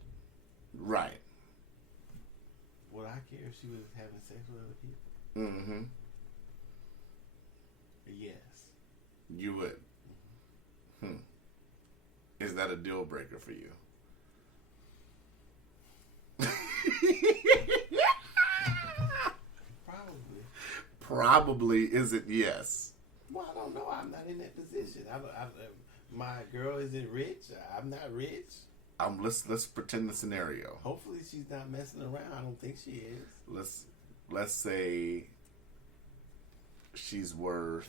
Right. would I care if she was having sex with other people? Mm-hmm. Yes. You would. Is that a deal breaker for you? Probably. Probably isn't yes. Well, I don't know. I'm not in that position. My girl isn't rich. I'm not rich. Let's pretend the scenario. Hopefully, she's not messing around. I don't think she is. Let's say she's worth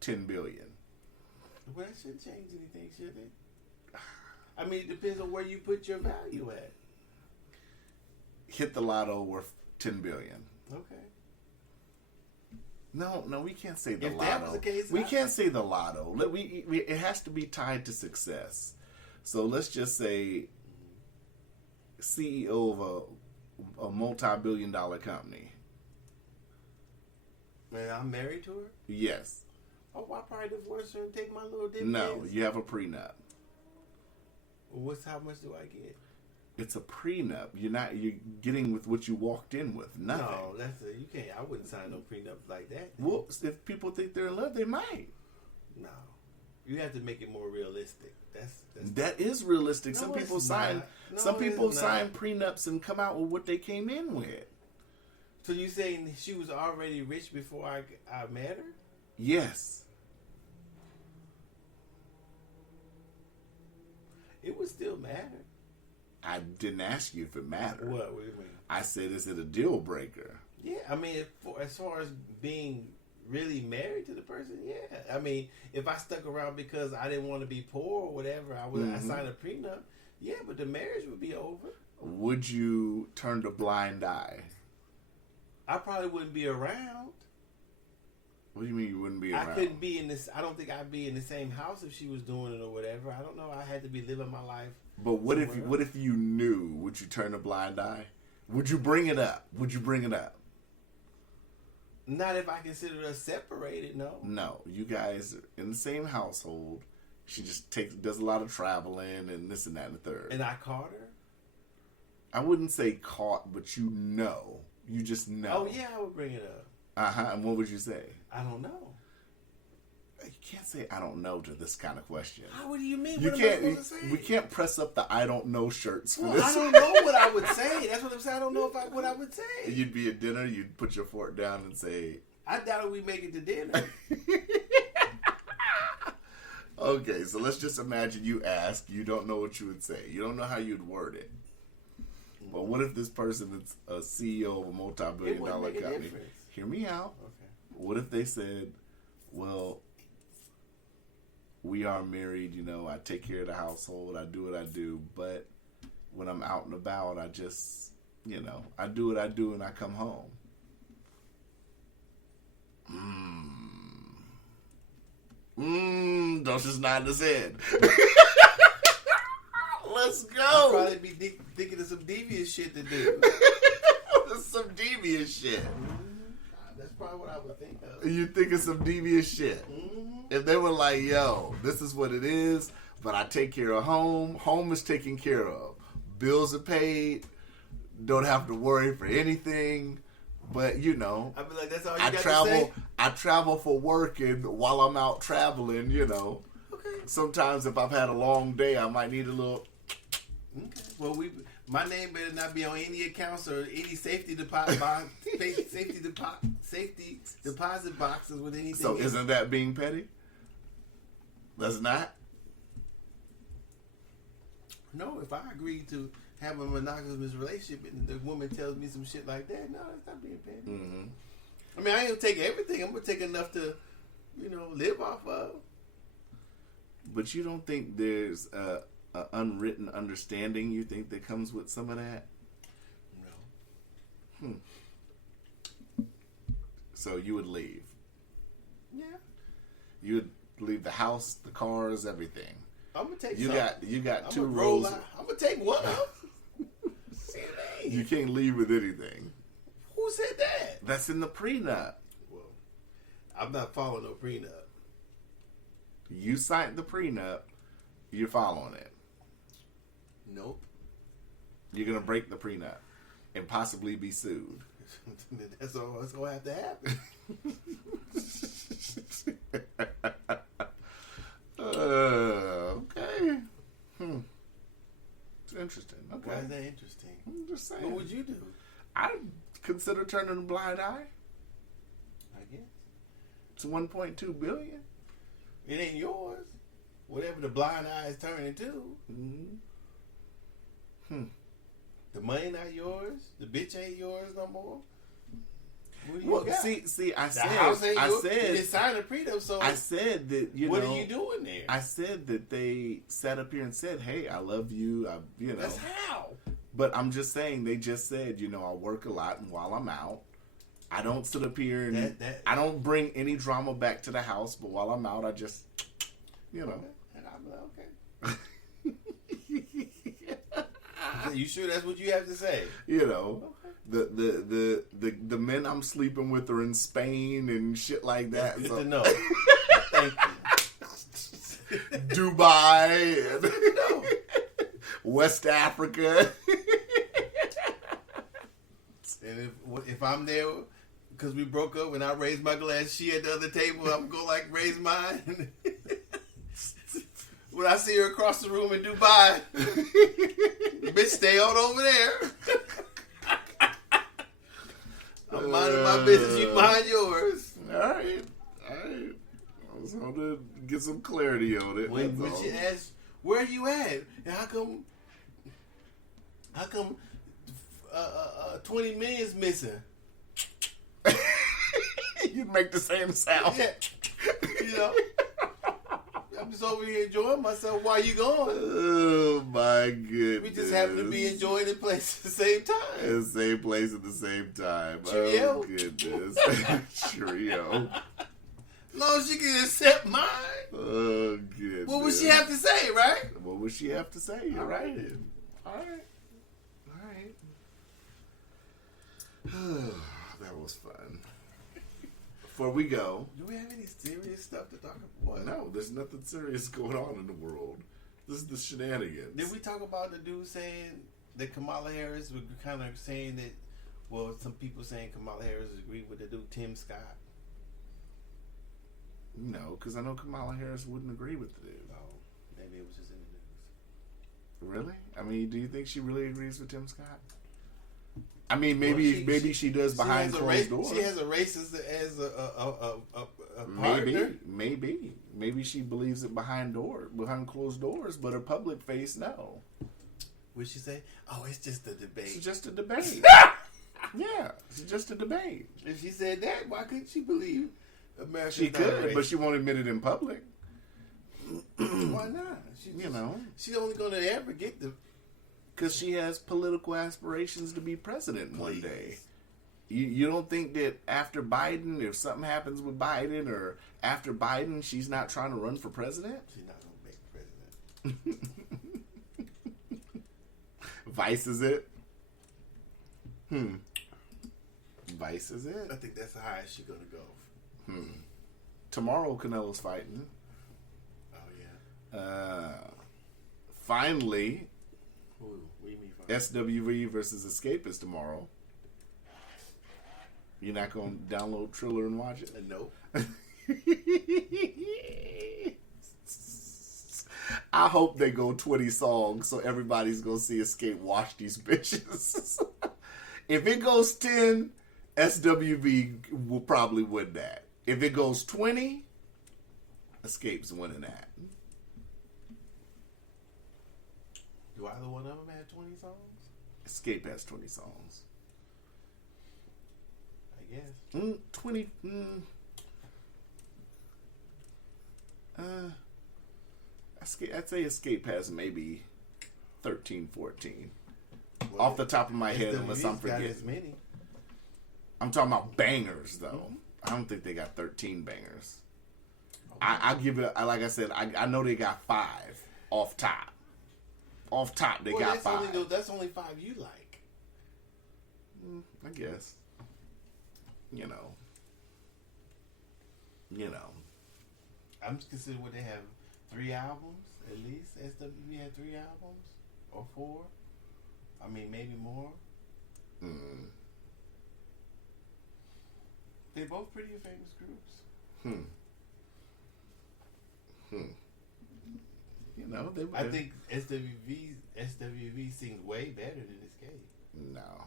$10 billion. Well, that shouldn't change anything, should it? I mean, it depends on where you put your value at. Hit the lotto worth $10 billion. Okay. No, we can't say the If lotto. that was the case, we can't say the lotto. It has to be tied to success. So let's just say CEO of a multi-billion-dollar company. Man, I'm married to her? Yes. Oh, I'll probably divorce her and take my little dividends. No, you have a prenup. Well, how much do I get? It's a prenup. You're getting with what you walked in with. Nothing. No, you can't. I wouldn't sign no prenup like that. Well, if people think they're in love, they might. No, you have to make it more realistic. That is realistic. No, Some people it's sign. not. No, Some people it's sign not. prenups and come out with what they came in with. So you saying she was already rich before I met her? Yes. It would still matter. I didn't ask you if it mattered. What do you mean? I said, is it a deal breaker? Yeah, I mean, as far as being really married to the person, yeah. I mean, if I stuck around because I didn't want to be poor or whatever, I signed a prenup. Yeah, but the marriage would be over. Would you turn a blind eye? I probably wouldn't be around. What do you mean you wouldn't be around? I couldn't be in this. I don't think I'd be in the same house if she was doing it or whatever. I don't know. I had to be living my life. But what if you knew? Would you turn a blind eye? Would you bring it up? Not if I consider us separated. No. No, you guys are in the same household. She just does a lot of traveling and this and that and the third. And I caught her. I wouldn't say caught, but you know. You just know. Oh yeah, I would bring it up. And what would you say? I don't know. You can't say I don't know to this kind of question. What do you mean? You what can't. am I supposed to say? We can't press up the I don't know shirts for Well, this. I don't know what I would say. That's what I'm saying. I don't know what I would say. You'd be at dinner. You'd put your fork down and say, I doubt we make it to dinner. okay, so let's just imagine you ask. You don't know what you would say. You don't know how you'd word it. But what if this person is a CEO of a multi-billion-dollar company? Difference. Hear me out. Okay. What if they said, well, we are married, you know, I take care of the household, I do what I do, but when I'm out and about, I just, you know, I do what I do and I come home. Doshas nodding his head. Let's go. I'll probably be thinking of some devious shit to do. Some devious shit. That's probably what I would think of. You think of some devious shit. If they were like, yo, this is what it is, but I take care of home. Home is taken care of. Bills are paid. Don't have to worry for anything. But, you know, I'd be like, that's all you got to say? I travel for work, and while I'm out traveling, you know, Okay. sometimes if I've had a long day, I might need a little... Okay. Well, my name better not be on any accounts or any safety deposit boxes with anything. So isn't that being petty? That's not? No, if I agree to have a monogamous relationship and the woman tells me some shit like that, no, that's not being petty. Mm-hmm. I mean, I ain't gonna take everything. I'm gonna take enough to, you know, live off of. But you don't think there's a unwritten understanding you think that comes with some of that? No. So you would leave. Yeah. You would leave the house, the cars, everything. I'm gonna take. You got I'm two gonna roll rows. out. I'm gonna take one up. You can't leave with anything. Who said that? That's in the prenup. Well, I'm not following no prenup. You signed the prenup. You're following it. Nope. You're gonna break the prenup and possibly be sued. That's all that's gonna have to happen. Okay. It's interesting. Okay. Why is that interesting? I'm just saying. What would you do? I'd consider turning a blind eye. I guess. It's 1.2 billion. It ain't yours. Whatever the blind eye is turning to. The money not yours. The bitch ain't yours no more. What do you got? See, I The house ain't yours. You said, didn't sign a prenup, so I said that what are you doing there? I said that they sat up here and said, "Hey, I love you." That's how. But I'm just saying, they just said, you know, I work a lot, and while I'm out, I don't sit up here and I don't bring any drama back to the house. But while I'm out, I just, you know. And I'm like, okay. You sure that's what you have to say? You know, the men I'm sleeping with are in Spain and shit like that. Good So. to know. Thank you. Dubai, and No. West Africa. And if I'm there because we broke up and I raised my glass, she at the other table, I'm gonna go like raise mine. When I see her across the room in Dubai, bitch, stay on over there. I'm minding my business, you mind yours. All right. I was hoping to get some clarity on it. When she asked, where you at? And how come 20 million's missing? You make the same sound. Yeah. You know? I'm just over here enjoying myself while you gone. Oh my goodness. We just happen to be enjoying the place at the same time. In the same place at the same time. Trio. Oh goodness. Trio. As long as she can accept mine. Oh goodness. What would she have to say, right? What would she have to say? You're All right. right. All right. That was fun. Before we go. Do we have any serious stuff to talk about? No, there's nothing serious going on in the world. This is the shenanigans. Did we talk about the dude saying that Kamala Harris was kind of saying that, well, some people saying Kamala Harris agreed with the dude Tim Scott? You know, because I know Kamala Harris wouldn't agree with the dude. Oh, maybe it was just in the news. Really? I mean, do you think she really agrees with Tim Scott? I mean, maybe she does behind closed doors. She has a racist as a partner. Maybe she believes it behind closed doors, but her public face, no. Would she say, "Oh, it's just a debate"? It's just a debate. Yeah, it's just a debate. If she said that, why couldn't she believe America? She could, but she won't admit it in public. Why not? She's only going to ever get the. Because she has political aspirations to be president one day. You don't think that after Biden, if something happens with Biden, or after Biden, she's not trying to run for president? She's not going to make president. Vice is it? Vice is it? I think that's the highest she's going to go. Tomorrow, Canelo's fighting. Oh, yeah. Finally, What do you mean fighting? SWV versus Xscape is tomorrow. You're not going to download Triller and watch it? Nope. I hope they go 20 songs so everybody's going to see Xscape wash these bitches. If it goes 10, SWV will probably win that. If it goes 20, Xscape's winning that. Do either one of them have 20 songs? Xscape has 20 songs. I guess. 20. I'd say Xscape has maybe 13, 14. Well, Off the top of my head, SWV's unless I'm got forgetting. as many. I'm talking about bangers, though. I don't think they got 13 bangers. I'll give it, like I said, I know they got 5 off top. Off top, they got 5. That's only 5 you like. I guess. You know. I'm just considering what they have 3 albums at least. SWV had 3 albums or 4. I mean, maybe more. They're both pretty famous groups. You know, I think SWV sings way better than Xscape. No.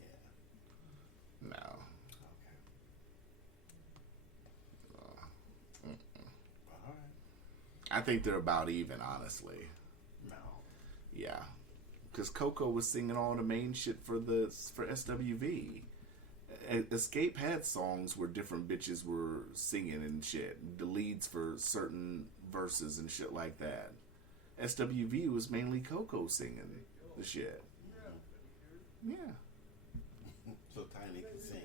Yeah. No. Okay. All right. I think they're about even, honestly. No. Yeah. Because Coco was singing all the main shit for SWV. Xscape had songs where different bitches were singing and shit. The leads for certain verses and shit like that. SWV was mainly Coco singing the shit. Yeah. So Tiny can sing.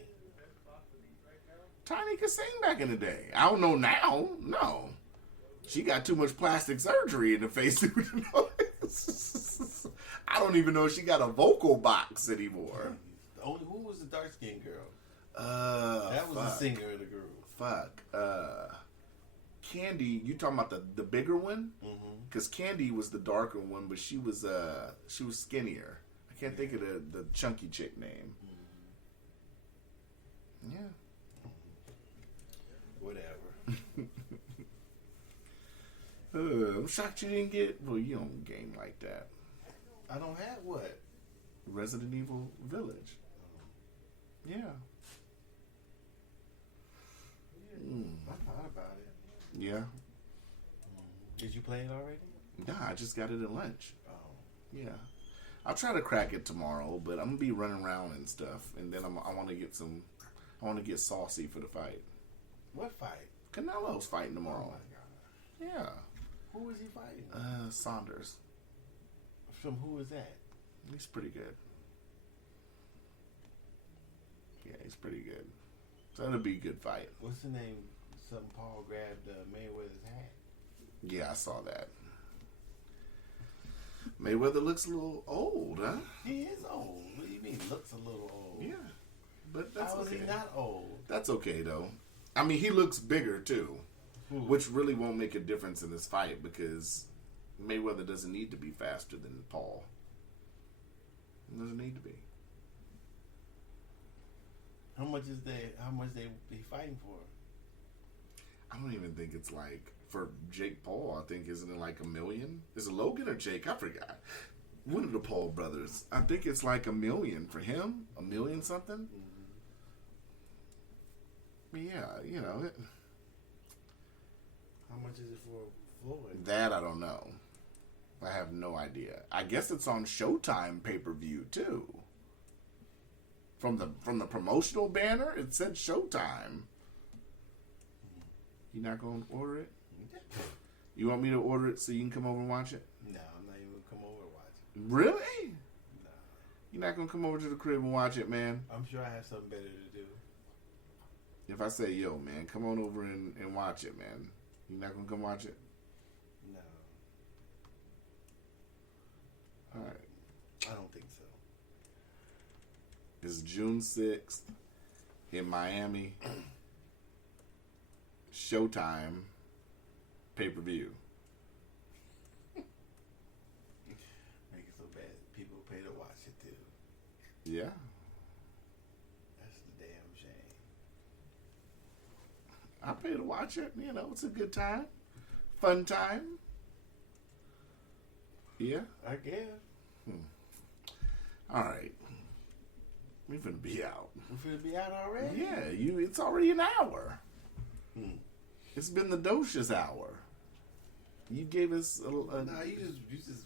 Tiny could sing back in the day. I don't know now. No. She got too much plastic surgery in the face. I don't even know if she got a vocal box anymore. Who was the dark skinned girl? That was the singer of the group. Candy, you talking about the bigger one? Mm-hmm. Because Candy was the darker one, but she was skinnier. I can't think of the chunky chick name. Mm-hmm. Yeah. Whatever. I'm shocked you didn't get. Well, you don't game like that. I don't have what? Resident Evil Village. Yeah. I thought about it. Yeah. Did you play it already? Nah, I just got it at lunch. Oh. Yeah. I'll try to crack it tomorrow, but I'm gonna be running around and stuff, and then I want to get saucy for the fight. What fight? Canelo's fighting tomorrow. Oh my god. Yeah. Who is he fighting? Saunders. From who is that? He's pretty good. Yeah, he's pretty good. So it'll be a good fight. What's the name? Something Paul grabbed Mayweather's hat. Yeah, I saw that. Mayweather looks a little old, huh? He is old. What do you mean looks a little old? Yeah. But that's How is okay. he not old? That's okay, though. I mean, he looks bigger, too. Which really won't make a difference in this fight because Mayweather doesn't need to be faster than Paul. He doesn't need to be. How much they be fighting for? I don't even think it's like for Jake Paul. I think isn't it like $1 million? Is it Logan or Jake? I forgot. One of the Paul brothers. I think it's like $1 million for him. $1 million something. Yeah, you know. How much is it for Floyd? That I don't know. I have no idea. I guess it's on Showtime pay-per-view too. From the promotional banner, it said Showtime. You not gonna order it? You want me to order it so you can come over and watch it? No, I'm not even gonna come over and watch it. Really? No. You're not gonna come over to the crib and watch it, man? I'm sure I have something better to do. If I say, yo, man, come on over and watch it, man. You not gonna come watch it? No. All right. I don't think so. It's June 6th in Miami. Showtime pay-per-view. Make it so bad. People pay to watch it too. Yeah. That's the damn shame. I pay to watch it. You know, it's a good time. Fun time. Yeah. I guess. All right. We're going to be out. We finna be out already? Yeah, it's already an hour. It's been the Docious hour. You gave us a No, you just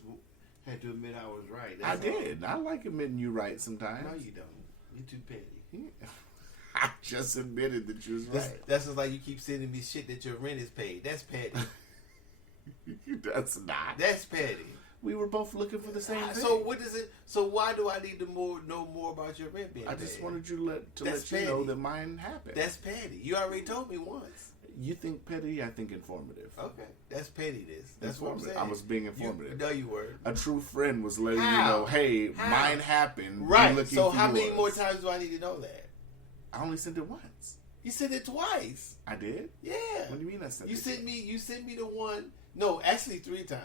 had to admit I was right. I did. I like admitting you right sometimes. No, you don't. You're too petty. Yeah. I just admitted that you was right. That's just like you keep sending me shit that your rent is paid. That's petty. That's not. That's petty. We were both looking for the same thing. So what is it? So why do I need to know more about your rent being I paid? just wanted you to let you petty. know that mine happened. That's petty. You already told me once. You think petty, I think informative. Okay, that's pettiness. That's what I'm saying. I was being informative. No, you weren't. A true friend was letting you How? know, hey, How? mine happened. Right. Be looking So for how many yours. more times do I need to know that? I only sent it once. You said it twice. I did? Yeah. What do you mean I sent it? You sent me the one. No, actually 3 times.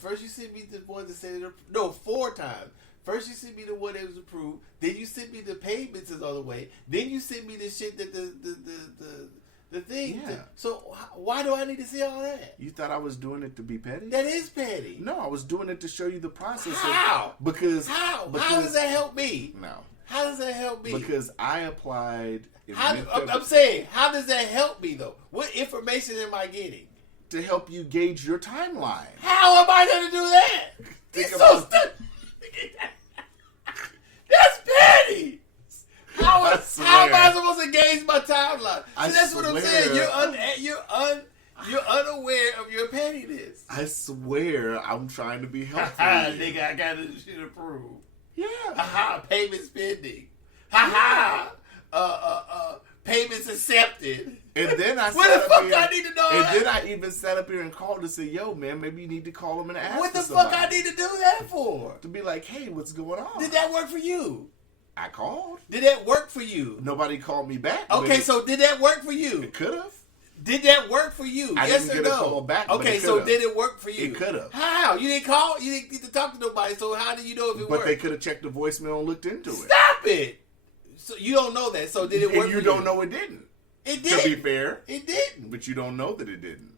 First you sent me the one that said it. No, 4 times. First you sent me the one that was approved. Then you sent me the payments is all the way. Then you sent me the shit that the thing. Yeah. So why do I need to see all that? You thought I was doing it to be petty? That is petty. No, I was doing it to show you the process. How? Because How does that help me? No. How does that help me? Because I applied. I'm saying, how does that help me though? What information am I getting? To help you gauge your timeline. How am I going to do that? Think It's about- so stupid. That's petty. How am I supposed to gauge my timeline? I See, that's what I'm saying. swear. You're unaware of your pettiness. I swear I'm trying to be helpful. Nigga, I got this shit approved. Yeah. Payments pending. Payments accepted. And then I What sat the up fuck here, I need to know and that? then I even sat up here and called to say, yo, man, maybe you need to call him and ask What the for fuck I somebody. need to do that for? To be like, hey, what's going on? Did that work for you? I called. Did that work for you? Nobody called me back. Okay, but so did that work for you? it could have. Did that work for you? I Yes didn't or get a no? call back, but Okay, it so could've. did it work for you? It could have. How? You didn't call? You didn't get to talk to nobody, so how do you know if it But worked? they could have checked the voicemail and looked into it. Stop it! So you don't know that, so did it work And you for don't know it didn't. It To did. be fair. It didn't. But you don't know that it didn't.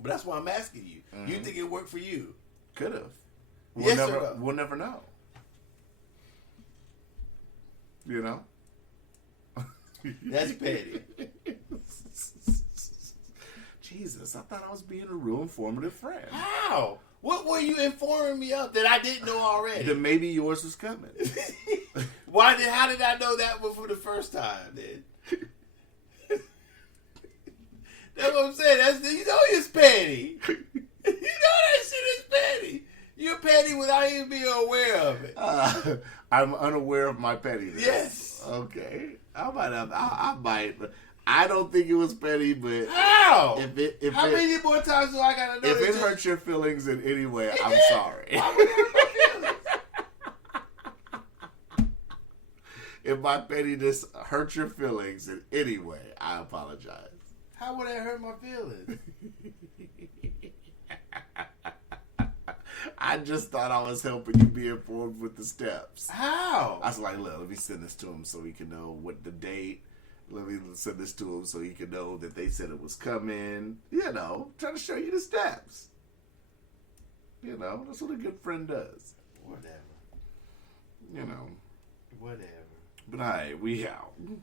But that's why I'm asking you. You think it worked for you? Could have. Yes or no? We'll never know. You know? That's petty. Jesus, I thought I was being a real informative friend. How? What were you informing me of that I didn't know already? Then maybe yours was coming. How did I know that one for the first time then? That's what I'm saying. You know it's petty. You know that shit is petty. You're petty without even being aware of it. I'm unaware of my pettiness. Yes. Okay. I might. I don't think it was petty, but How? How many more times do I gotta know? if that it you- hurts your feelings in any way, It I'm did. sorry. Why would it hurt my feelings? If my pettiness hurts your feelings in any way, I apologize. How would that hurt my feelings? I just thought I was helping you be informed with the steps. How? I was like, look, let me send this to him so he can know what the date. Let me send this to him so he can know that they said it was coming. You know, trying to show you the steps. You know, that's what a good friend does. Whatever. You know. Whatever. But alright, we out. You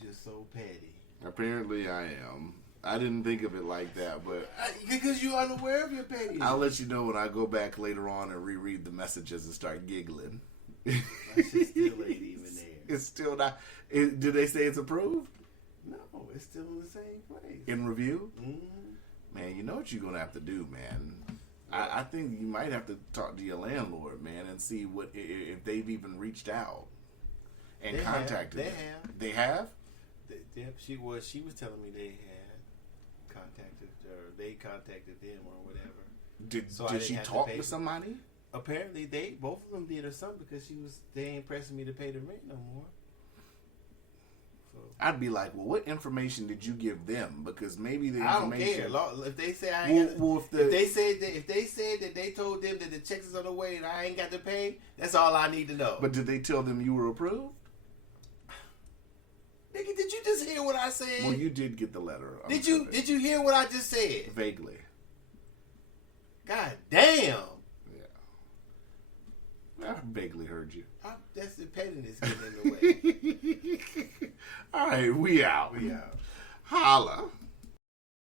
just so petty. Apparently I am. I didn't think of it like that, but... Because you're unaware of your petty. I'll let you know when I go back later on and reread the messages and start giggling. That shit still ain't even there. It's still not... Did they say it's approved? No, it's still in the same place. In review? Mm-hmm. Man, you know what you're going to have to do, man. I think you might have to talk to your landlord, man, and see what if they've even reached out and contacted them. They have? She was telling me they had contacted, or they contacted them, or whatever. Did she talk to somebody? Apparently, both of them did or something, because they ain't pressing me to pay the rent no more. So I'd be like, well, what information did you give them? Because maybe the I don't information. care. If they say I ain't if they said that they told them that the checks is on the way and I ain't got to pay, that's all I need to know. But did they tell them you were approved? Nigga, did you just hear what I said? Well, you did get the letter. Did you hear what I just said? Vaguely. God damn. I vaguely heard you. That's the pettiness getting in the way. All right, we out. We out. Holla.